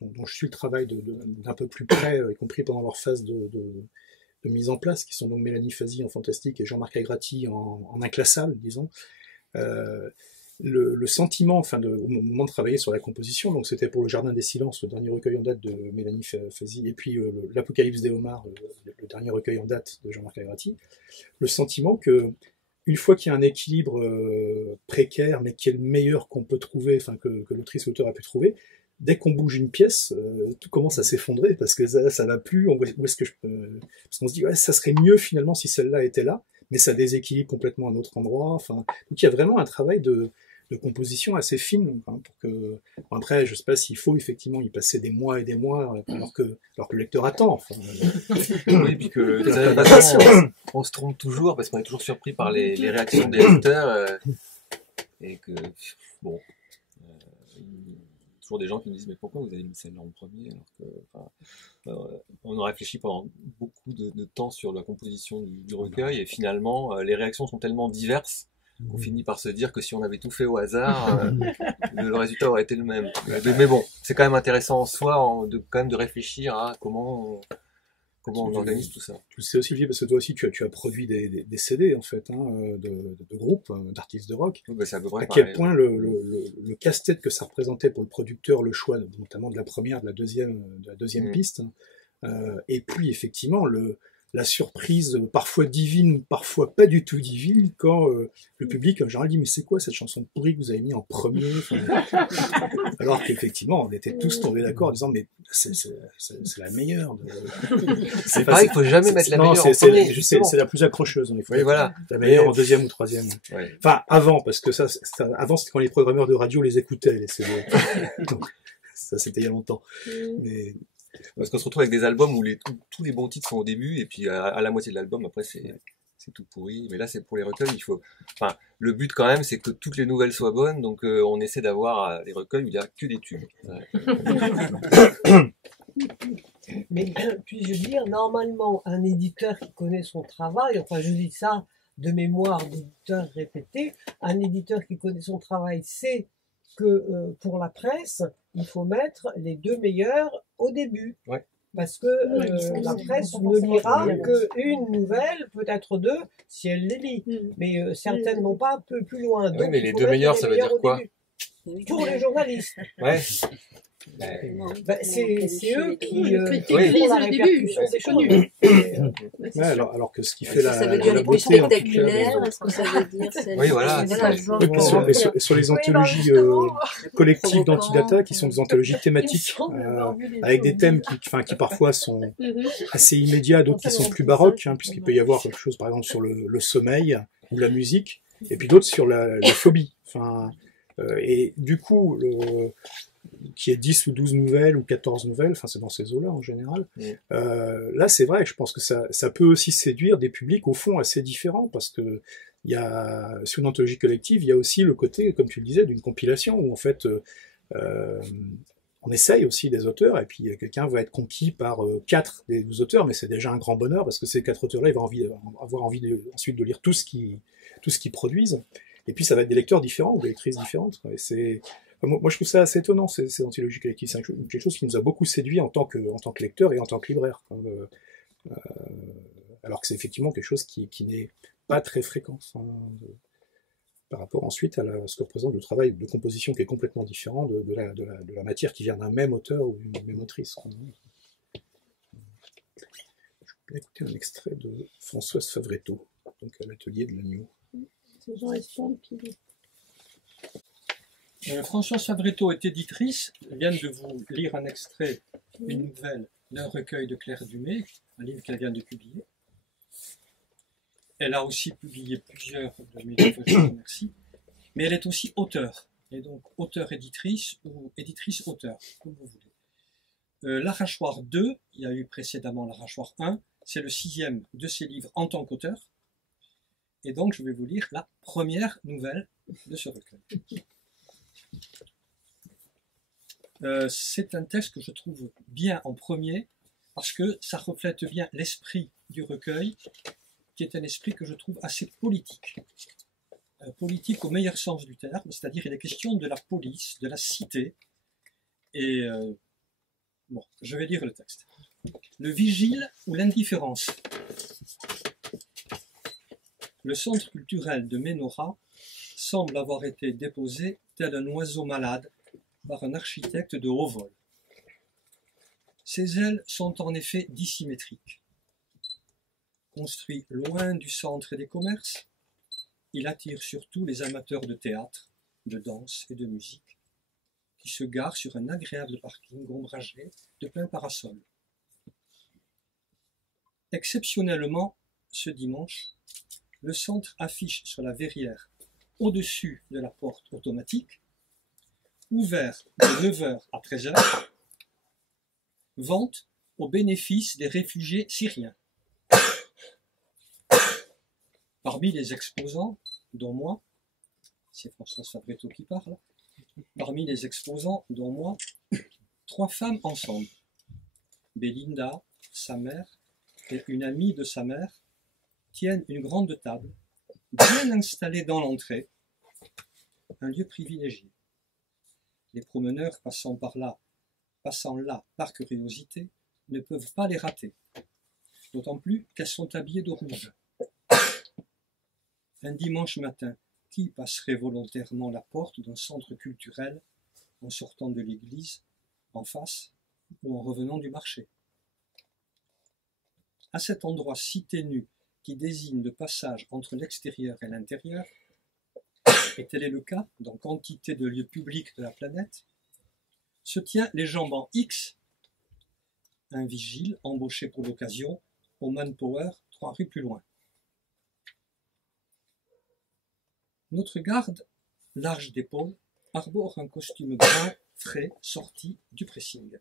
dont je suis le travail d'un peu plus près, y compris pendant leur phase de mise en place, qui sont donc Mélanie Fazi en fantastique et Jean-Marc Agrati en inclassable, disons. Le sentiment, enfin, au moment de travailler sur la composition, donc c'était pour Le Jardin des Silences, le dernier recueil en date de Mélanie Fazi, et puis l'Apocalypse des Homards, le dernier recueil en date de Jean-Marc Agrati, le sentiment que une fois qu'il y a un équilibre précaire, mais qui est le meilleur qu'on peut trouver, enfin que l'autrice ou l'auteur a pu trouver, dès qu'on bouge une pièce, tout commence à s'effondrer, parce que ça va plus, où est-ce que je peux... Parce qu'on se dit, ouais, ça serait mieux finalement si celle-là était là, mais ça déséquilibre complètement un autre endroit. Enfin, donc il y a vraiment un travail de composition assez fine, hein, pour que... Bon, après, je sais pas s'il faut effectivement y passer des mois et des mois, alors que le lecteur attend. Enfin, oui, puis que de toute façon, on se trompe toujours, parce qu'on est toujours surpris par les réactions des lecteurs, et que, bon... des gens qui me disent mais pourquoi vous avez mis celle-là en premier, alors que on a réfléchi pendant beaucoup de temps sur la composition du recueil, et finalement les réactions sont tellement diverses qu'on finit par se dire que si on avait tout fait au hasard, le résultat aurait été le même. Mais bon, c'est quand même intéressant en soi quand même de réfléchir à comment on organise tout ça. Tu le sais aussi, Olivier, parce que toi aussi tu as produit des CD en fait, hein, de groupes, d'artistes de rock. Oui, bah, c'est à peu près quel pareil, point le casse-tête que ça représentait pour le producteur, le choix notamment de la première, de la deuxième piste, et puis effectivement la surprise parfois divine, parfois pas du tout divine, quand le public en général dit mais c'est quoi cette chanson pourrie que vous avez mis en premier, alors qu'effectivement on était tous tombés d'accord en disant mais c'est la meilleure. C'est pareil, il faut jamais mettre la meilleure en premier. C'est la plus accrocheuse, oui, voilà. La meilleure en deuxième ou troisième. Ouais. Enfin avant, parce que avant c'était quand les programmeurs de radio les écoutaient, les CD. Donc, ça c'était il y a longtemps. Mais parce qu'on se retrouve avec des albums où tous les bons titres sont au début, et puis à la moitié de l'album après c'est tout pourri. Mais là c'est pour les recueils, le but quand même c'est que toutes les nouvelles soient bonnes, donc on essaie d'avoir des recueils où il n'y a que des tubes. Mais puis-je dire, normalement un éditeur qui connaît son travail, enfin je dis ça de mémoire d'éditeur répété, un éditeur qui connaît son travail sait que pour la presse, il faut mettre les 2 meilleurs au début. Ouais. Parce que la presse ne lira qu'une nouvelle, peut-être 2, si elle les lit. Mais certainement pas un peu plus loin. Oui, Donc, mais il les faut 2 mettre meilleurs, les ça veut dire meilleurs au quoi? début. Pour les journalistes. Ouais. C'est eux qui critique oui. lisent la le début, répercussion c'est des connu. choses. Ouais, alors que ce qui fait Est-ce que ça veut dire la les plus beauté, en tout cas, spectaculaires? Est-ce que ça veut dire celle Oui, voilà. Oui, puis sur les anthologies collectives d'antidata, qui sont des anthologies thématiques, avec des thèmes qui parfois sont assez immédiats, d'autres qui sont plus baroques, hein, puisqu'il peut y avoir quelque chose, par exemple, sur le sommeil ou la musique, et puis d'autres sur la phobie. Et du coup, qui est 10 ou 12 nouvelles ou 14 nouvelles, c'est dans ces eaux-là en général. Là, c'est vrai, je pense que ça peut aussi séduire des publics au fond assez différents, parce que sur une anthologie collective, il y a aussi le côté, comme tu le disais, d'une compilation, où en fait, on essaye aussi des auteurs, et puis quelqu'un va être conquis par 4 des auteurs, mais c'est déjà un grand bonheur, parce que ces 4 auteurs-là, il va avoir envie ensuite de lire tout ce qu'ils produisent, et puis ça va être des lecteurs différents, ou des lectrices différentes. Et moi, je trouve ça assez étonnant, ces anthologies collectives. C'est quelque chose qui nous a beaucoup séduit en tant que lecteur et en tant que libraire. Alors que c'est effectivement quelque chose qui n'est pas très fréquent. Par rapport ensuite à ce que représente le travail de composition qui est complètement différent de la matière qui vient d'un même auteur ou d'une même autrice. Je vais écouter un extrait de Françoise Favretto, donc à l'atelier de l'Agneau. C'est Jean Estombe qui dit. Françoise Favretto est éditrice. Je viens de vous lire un extrait d'une nouvelle d'un recueil de Claire Dumay, un livre qu'elle vient de publier. Elle a aussi publié plusieurs de mes livres, je vous remercie. Mais elle est aussi auteure. Et donc auteur-éditrice ou éditrice-auteur, comme vous voulez. L'Arrachoir 2, il y a eu précédemment l'Arrachoir 1, c'est le 6e de ses livres en tant qu'auteur. Et donc je vais vous lire la première nouvelle de ce recueil. C'est un texte que je trouve bien en premier parce que ça reflète bien l'esprit du recueil, qui est un esprit que je trouve assez politique. Politique au meilleur sens du terme, c'est-à-dire il est question de la police, de la cité. Et bon, je vais lire le texte. Le vigile ou l'indifférence. Le centre culturel de Ménora semble avoir été déposé tel un oiseau malade par un architecte de haut vol. Ses ailes sont en effet dissymétriques. Construit loin du centre et des commerces, il attire surtout les amateurs de théâtre, de danse et de musique, qui se garent sur un agréable parking ombragé de plein parasol. Exceptionnellement, ce dimanche, le centre affiche sur la verrière, au-dessus de la porte automatique, ouvert de 9h à 13h, vente au bénéfice des réfugiés syriens. Parmi les exposants, dont moi, c'est Françoise Favretto qui parle, parmi les exposants, dont moi, 3 femmes ensemble. Belinda, sa mère, et une amie de sa mère, tiennent une grande table, bien installée dans l'entrée, un lieu privilégié. Les promeneurs passant là par curiosité, ne peuvent pas les rater, d'autant plus qu'elles sont habillées de rouge. Un dimanche matin, qui passerait volontairement la porte d'un centre culturel en sortant de l'église, en face, ou en revenant du marché? À cet endroit si ténu qui désigne le passage entre l'extérieur et l'intérieur, et tel est le cas dans quantité de lieux publics de la planète, se tient les jambes en X, un vigile embauché pour l'occasion au Manpower 3 rues plus loin. Notre garde, large d'épaules, arbore un costume brun frais sorti du pressing,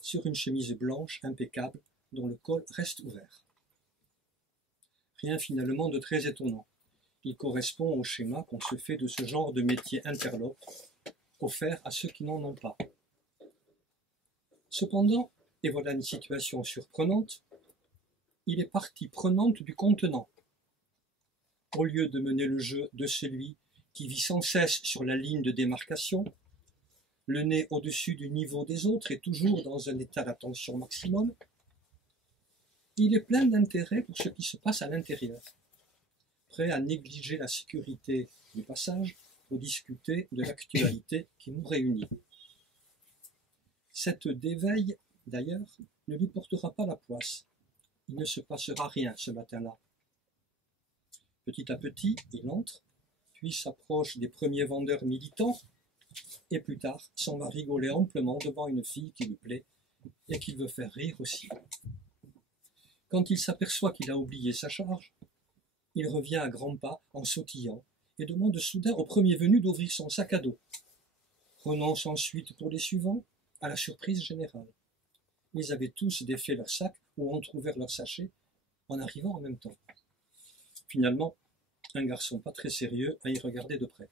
sur une chemise blanche impeccable dont le col reste ouvert. Rien finalement de très étonnant. Il correspond au schéma qu'on se fait de ce genre de métier interlope, offert à ceux qui n'en ont pas. Cependant, et voilà une situation surprenante, il est partie prenante du contenant. Au lieu de mener le jeu de celui qui vit sans cesse sur la ligne de démarcation, le nez au-dessus du niveau des autres et toujours dans un état d'attention maximum, il est plein d'intérêt pour ce qui se passe à l'intérieur, prêt à négliger la sécurité du passage pour discuter de l'actualité qui nous réunit. Cette déveille, d'ailleurs, ne lui portera pas la poisse. Il ne se passera rien ce matin-là. Petit à petit, il entre, puis s'approche des premiers vendeurs militants, et plus tard s'en va rigoler amplement devant une fille qui lui plaît et qu'il veut faire rire aussi. Quand il s'aperçoit qu'il a oublié sa charge, il revient à grands pas en sautillant et demande soudain au premier venu d'ouvrir son sac à dos. Renonce ensuite pour les suivants à la surprise générale. Ils avaient tous défait leur sac ou entrouvert leur sachet en arrivant en même temps. Finalement, un garçon pas très sérieux a y regardé de près.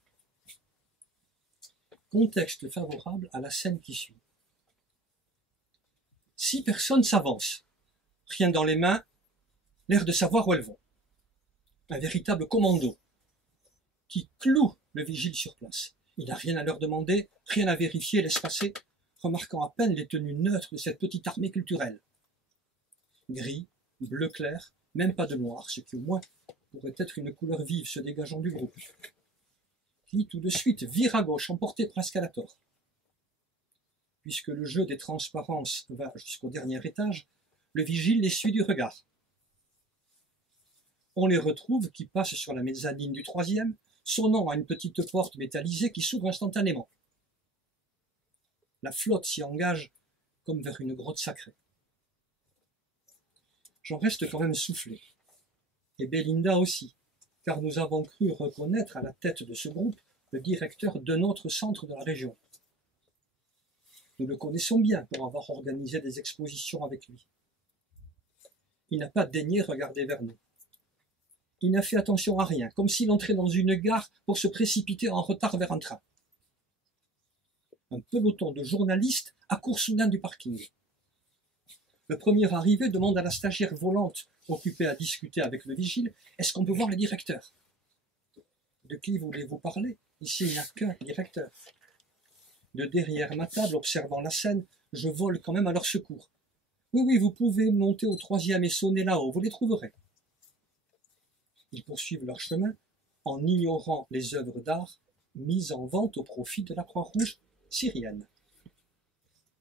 Contexte favorable à la scène qui suit. 6 personnes s'avancent, rien dans les mains, l'air de savoir où elles vont. Un véritable commando qui cloue le vigile sur place. Il n'a rien à leur demander, rien à vérifier, laisse passer, remarquant à peine les tenues neutres de cette petite armée culturelle. Gris, bleu clair, même pas de noir, ce qui au moins pourrait être une couleur vive se dégageant du groupe, qui tout de suite vire à gauche, emporté presque à la tort. Puisque le jeu des transparences va jusqu'au dernier étage, le vigile les suit du regard. On les retrouve qui passent sur la mezzanine du 3e, sonnant à une petite porte métallisée qui s'ouvre instantanément. La flotte s'y engage comme vers une grotte sacrée. J'en reste quand même soufflé. Et Belinda aussi, car nous avons cru reconnaître à la tête de ce groupe le directeur d'un autre centre de la région. Nous le connaissons bien pour avoir organisé des expositions avec lui. Il n'a pas daigné regarder vers nous. Il n'a fait attention à rien, comme s'il entrait dans une gare pour se précipiter en retard vers un train. Un peloton de journalistes accourt soudain du parking. Le premier arrivé demande à la stagiaire volante, occupée à discuter avec le vigile, « Est-ce qu'on peut voir le directeur ?»« De qui voulez-vous parler? Ici, il n'y a qu'un directeur. » De derrière ma table, observant la scène, je vole quand même à leur secours. « Oui, vous pouvez monter au 3e et sonner là-haut, vous les trouverez. » Ils poursuivent leur chemin en ignorant les œuvres d'art mises en vente au profit de la Croix-Rouge syrienne.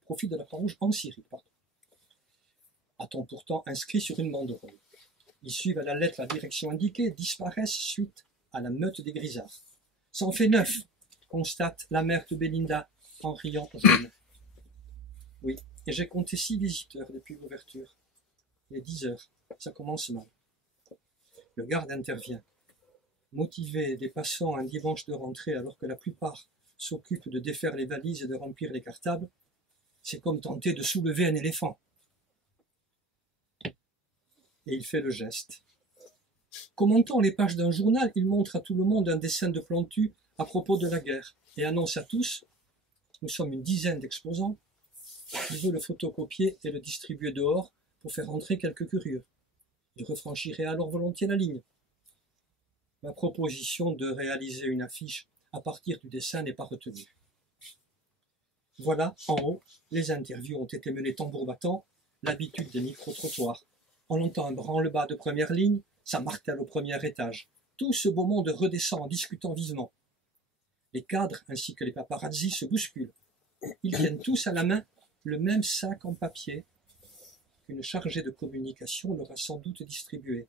Profit de la Croix-Rouge en Syrie, pardon. A-t-on pourtant inscrit sur une banderole. Ils suivent à la lettre la direction indiquée, disparaissent suite à la meute des grisards. Ça en fait 9, constate la mère de Belinda en riant jaune. Oui, et j'ai compté 6 visiteurs depuis l'ouverture. Il est 10 heures, ça commence mal. Le garde intervient. Motiver des passants un dimanche de rentrée alors que la plupart s'occupent de défaire les valises et de remplir les cartables, c'est comme tenter de soulever un éléphant. Et il fait le geste. Commentant les pages d'un journal, il montre à tout le monde un dessin de Plantu à propos de la guerre et annonce à tous, nous sommes une dizaine d'exposants, il veut le photocopier et le distribuer dehors pour faire entrer quelques curieux. Il refranchirait alors volontiers la ligne. Ma proposition de réaliser une affiche à partir du dessin n'est pas retenue. Voilà, en haut, les interviews ont été menées tambour battant, l'habitude des micro-trottoirs. On entend un branle-bas de première ligne, ça martèle au premier étage. Tout ce beau monde redescend en discutant vivement. Les cadres ainsi que les paparazzis se bousculent. Ils tiennent tous à la main le même sac en papier qu'une chargée de communication leur a sans doute distribué.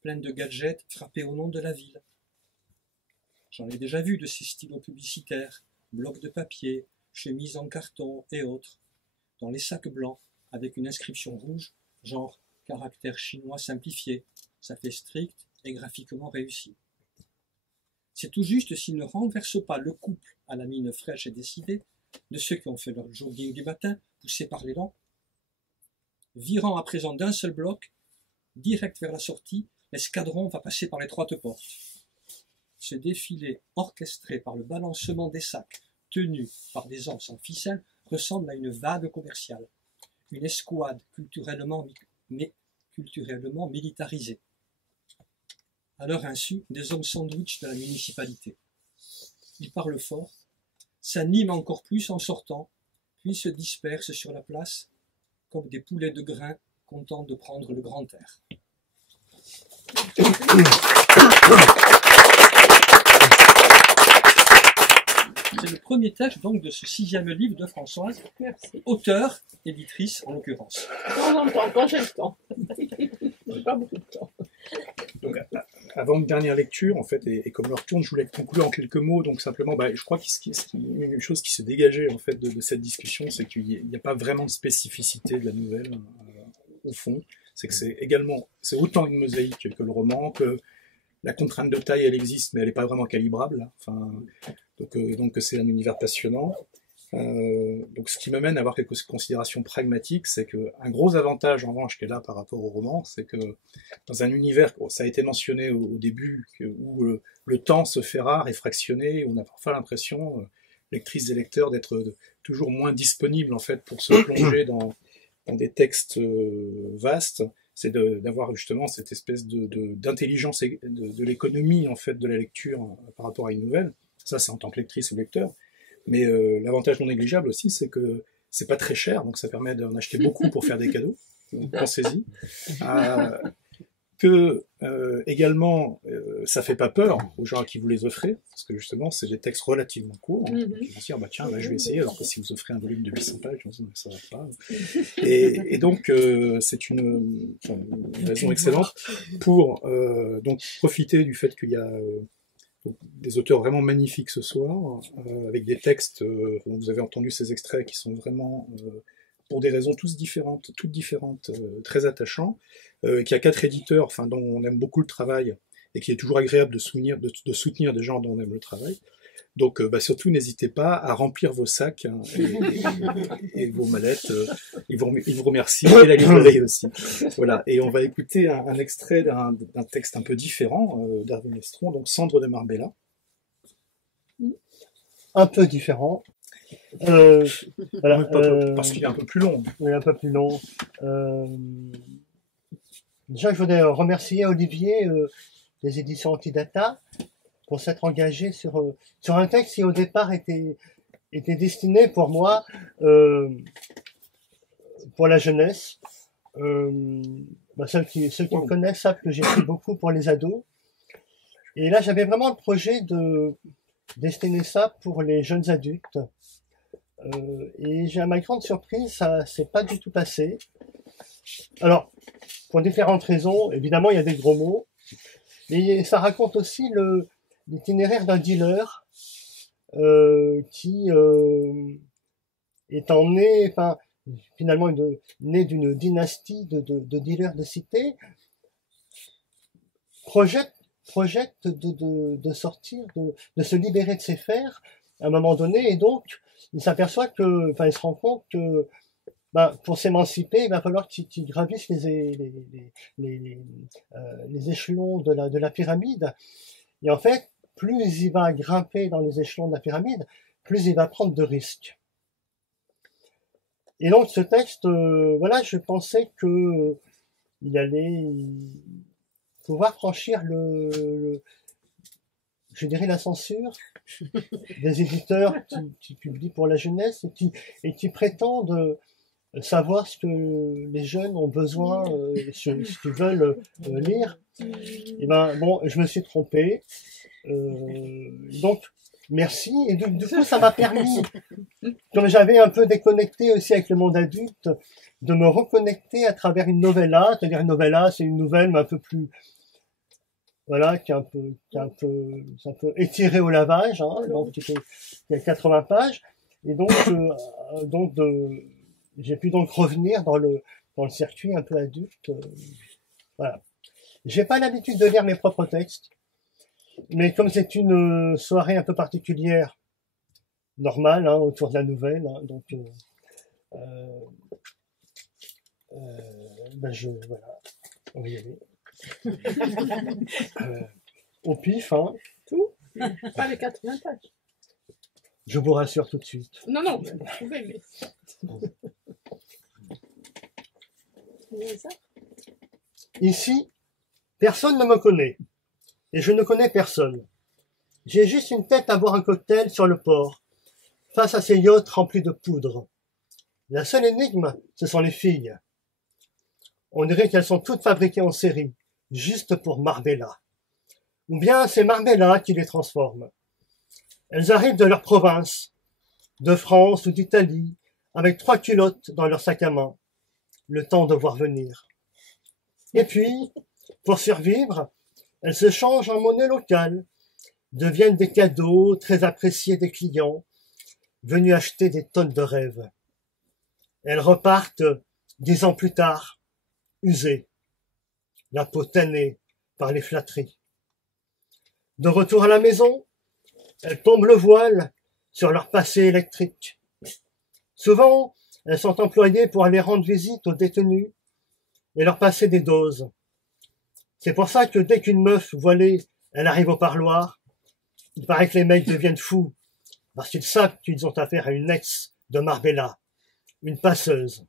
Plein de gadgets frappés au nom de la ville. J'en ai déjà vu de ces stylos publicitaires, blocs de papier, chemises en carton et autres, dans les sacs blancs avec une inscription rouge, genre caractère chinois simplifié. Ça fait strict et graphiquement réussi. C'est tout juste s'ils ne renversent pas le couple à la mine fraîche et décidée de ceux qui ont fait leur jogging du matin, poussés par l'élan, virant à présent d'un seul bloc, direct vers la sortie, l'escadron va passer par l'étroite porte. Ce défilé orchestré par le balancement des sacs, tenus par des anses en ficelle, ressemble à une vague commerciale, une escouade culturellement militarisée. à leur insu, des hommes sandwich de la municipalité. Ils parlent fort, s'animent encore plus en sortant, puis se dispersent sur la place comme des poulets de grain contents de prendre le grand air. C'est le premier texte donc de ce 6e livre de Françoise, auteure, éditrice en l'occurrence. De temps en temps, quand j'ai le temps. J'ai pas beaucoup de temps. Donc, avant une dernière lecture, en fait, et comme l'heure tourne, je voulais conclure en quelques mots. Donc simplement, je crois une chose qui se dégageait en fait de cette discussion, c'est qu'il n'y a pas vraiment de spécificité de la nouvelle au fond. C'est que c'est autant une mosaïque que le roman, que la contrainte de taille, elle existe, mais elle n'est pas vraiment calibrable. Enfin, donc c'est un univers passionnant. Donc ce qui m'amène à avoir quelques considérations pragmatiques, c'est qu'un gros avantage en revanche qui est là par rapport au roman, c'est que dans un univers, ça a été mentionné au début, où le temps se fait rare et fractionné, on a parfois l'impression, lectrices et lecteurs, d'être toujours moins disponibles en fait pour se plonger dans des textes vastes. C'est d'avoir justement cette espèce d'intelligence de l'économie en fait de la lecture par rapport à une nouvelle. Ça, c'est en tant que lectrice ou lecteur. Mais l'avantage non négligeable aussi, c'est que c'est pas très cher, donc ça permet d'en acheter beaucoup pour faire des cadeaux. Pensez-y. Également, ça fait pas peur aux gens à qui vous les offrez, parce que justement, c'est des textes relativement courts. Qui vont se dire, tiens, je vais essayer, alors que si vous offrez un volume de 800 pages, je me dis, ça va pas. Et donc, c'est une raison excellente pour donc profiter du fait qu'il y a des auteurs vraiment magnifiques ce soir, avec des textes, dont vous avez entendu ces extraits qui sont vraiment, pour des raisons toutes différentes, très attachants, qui a 4 éditeurs, dont on aime beaucoup le travail, et qui est toujours agréable de soutenir des gens dont on aime le travail. Donc surtout n'hésitez pas à remplir vos sacs et vos mallettes, ils vous remercient, et la librairie aussi. Voilà, et on va écouter un extrait d'un texte un peu différent d'Hervé Mestron, donc Cendre de Marbella. Un peu différent. Voilà, parce qu'il est un peu plus long. Oui, un peu plus long. Déjà, je voudrais remercier Olivier des éditions Antidata pour s'être engagé sur un texte qui au départ était destiné pour moi pour la jeunesse. Ceux qui me connaissent savent que j'écris beaucoup pour les ados. Et là, j'avais vraiment le projet de destiner ça pour les jeunes adultes. Et à ma grande surprise, ça s'est pas du tout passé. Alors, pour différentes raisons, évidemment, il y a des gros mots, mais ça raconte aussi l'itinéraire d'un dealer qui étant né, finalement né d'une dynastie de dealers de cité, projette de sortir, de se libérer de ses fers à un moment donné, et donc il s'aperçoit il se rend compte que pour s'émanciper, il va falloir qu'il gravisse les échelons de la pyramide. Et en fait, plus il va grimper dans les échelons de la pyramide, plus il va prendre de risques. Et donc ce texte, je pensais que il allait pouvoir franchir je dirais la censure des éditeurs qui publient pour la jeunesse et qui prétendent savoir ce que les jeunes ont besoin, ce qu'ils veulent lire. Et je me suis trompé. Donc, merci. Et du coup, ça m'a permis, comme j'avais un peu déconnecté aussi avec le monde adulte, de me reconnecter à travers une novella. C'est-à-dire une novella, c'est une nouvelle, mais un peu plus, qui est un peu étirée au lavage, donc qui a 80 pages. Et donc, j'ai pu donc revenir dans le circuit un peu adulte. Voilà. J'ai pas l'habitude de lire mes propres textes, mais comme c'est une soirée un peu particulière, normale, autour de la nouvelle, donc voilà, on va y aller. Au pif, Tout, pas les 80 pages. Je vous rassure tout de suite. Non, vous pouvez, mais... Ici, personne ne me connaît. et je ne connais personne. J'ai juste une tête à boire un cocktail sur le port, face à ces yachts remplis de poudre. La seule énigme, ce sont les filles. On dirait qu'elles sont toutes fabriquées en série, juste pour Marbella. Ou bien c'est Marbella qui les transforme. Elles arrivent de leur province, de France ou d'Italie, avec 3 culottes dans leur sac à main, le temps de voir venir. Et puis, pour survivre, elles se changent en monnaie locale, deviennent des cadeaux très appréciés des clients, venus acheter des tonnes de rêves. Elles repartent 10 ans plus tard, usées, la peau tannée par les flatteries. De retour à la maison, elles tombent le voile sur leur passé électrique. Souvent, elles sont employées pour aller rendre visite aux détenus et leur passer des doses. C'est pour ça que dès qu'une meuf voilée, elle arrive au parloir, il paraît que les mecs deviennent fous, parce qu'ils savent qu'ils ont affaire à une ex de Marbella, une passeuse.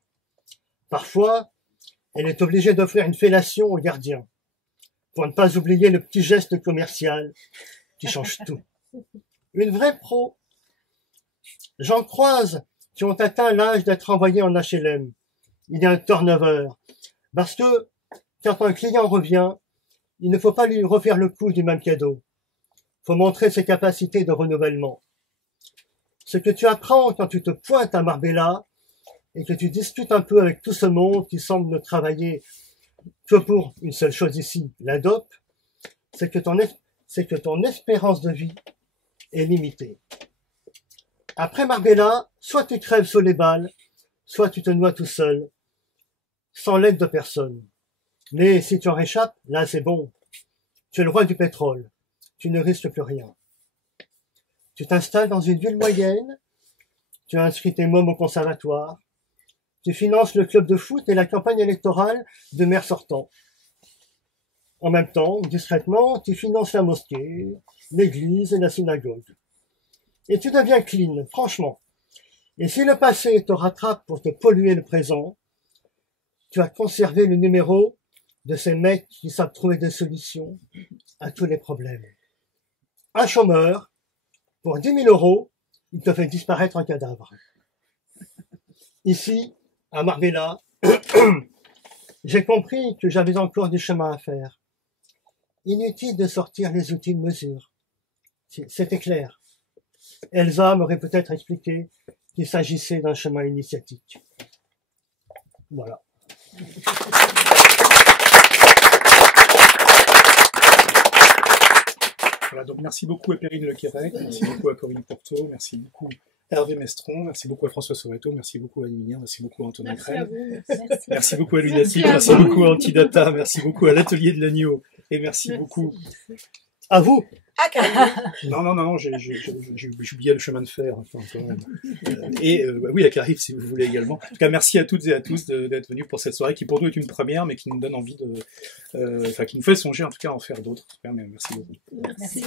Parfois, elle est obligée d'offrir une fellation au gardien, pour ne pas oublier le petit geste commercial qui change tout. Une vraie pro. J'en croise qui ont atteint l'âge d'être envoyés en HLM. Il y a un turnover, parce que quand un client revient, il ne faut pas lui refaire le coup du même cadeau. Il faut montrer ses capacités de renouvellement. Ce que tu apprends quand tu te pointes à Marbella et que tu discutes un peu avec tout ce monde qui semble ne travailler que pour une seule chose ici, la dope, c'est que ton espérance de vie est limitée. Après Marbella, soit tu crèves sous les balles, soit tu te noies tout seul, sans l'aide de personne. Mais si tu en réchappes, là c'est bon. Tu es le roi du pétrole. Tu ne risques plus rien. Tu t'installes dans une ville moyenne, tu as inscrit tes mômes au conservatoire, tu finances le club de foot et la campagne électorale de maire sortant. En même temps, discrètement, tu finances la mosquée, l'église et la synagogue. Et tu deviens clean, franchement. Et si le passé te rattrape pour te polluer le présent, tu as conservé le numéro de ces mecs qui savent trouver des solutions à tous les problèmes. Un chômeur, pour 10 000 €, il te fait disparaître un cadavre. Ici, à Marbella, j'ai compris que j'avais encore du chemin à faire. Inutile de sortir les outils de mesure. C'était clair. Elsa m'aurait peut-être expliqué qu'il s'agissait d'un chemin initiatique. Voilà. Voilà, donc merci beaucoup à Perrine Lequérec, merci beaucoup à Corinne Porto, merci beaucoup à Hervé Mestron, merci beaucoup à François Soreto, merci beaucoup à Annie Minière, merci beaucoup à Antonin Crème, merci beaucoup à Lunatic, merci beaucoup à Antidata, merci beaucoup à l'Atelier de l'Agneau, et merci beaucoup à vous. Non, j'ai oublié le chemin de fer. Enfin, quand même. Oui, à Carib, si vous voulez également. En tout cas, merci à toutes et à tous d'être venus pour cette soirée qui pour nous est une première, mais qui nous donne envie de, qui nous fait songer en tout cas à en faire d'autres. Merci beaucoup. Merci.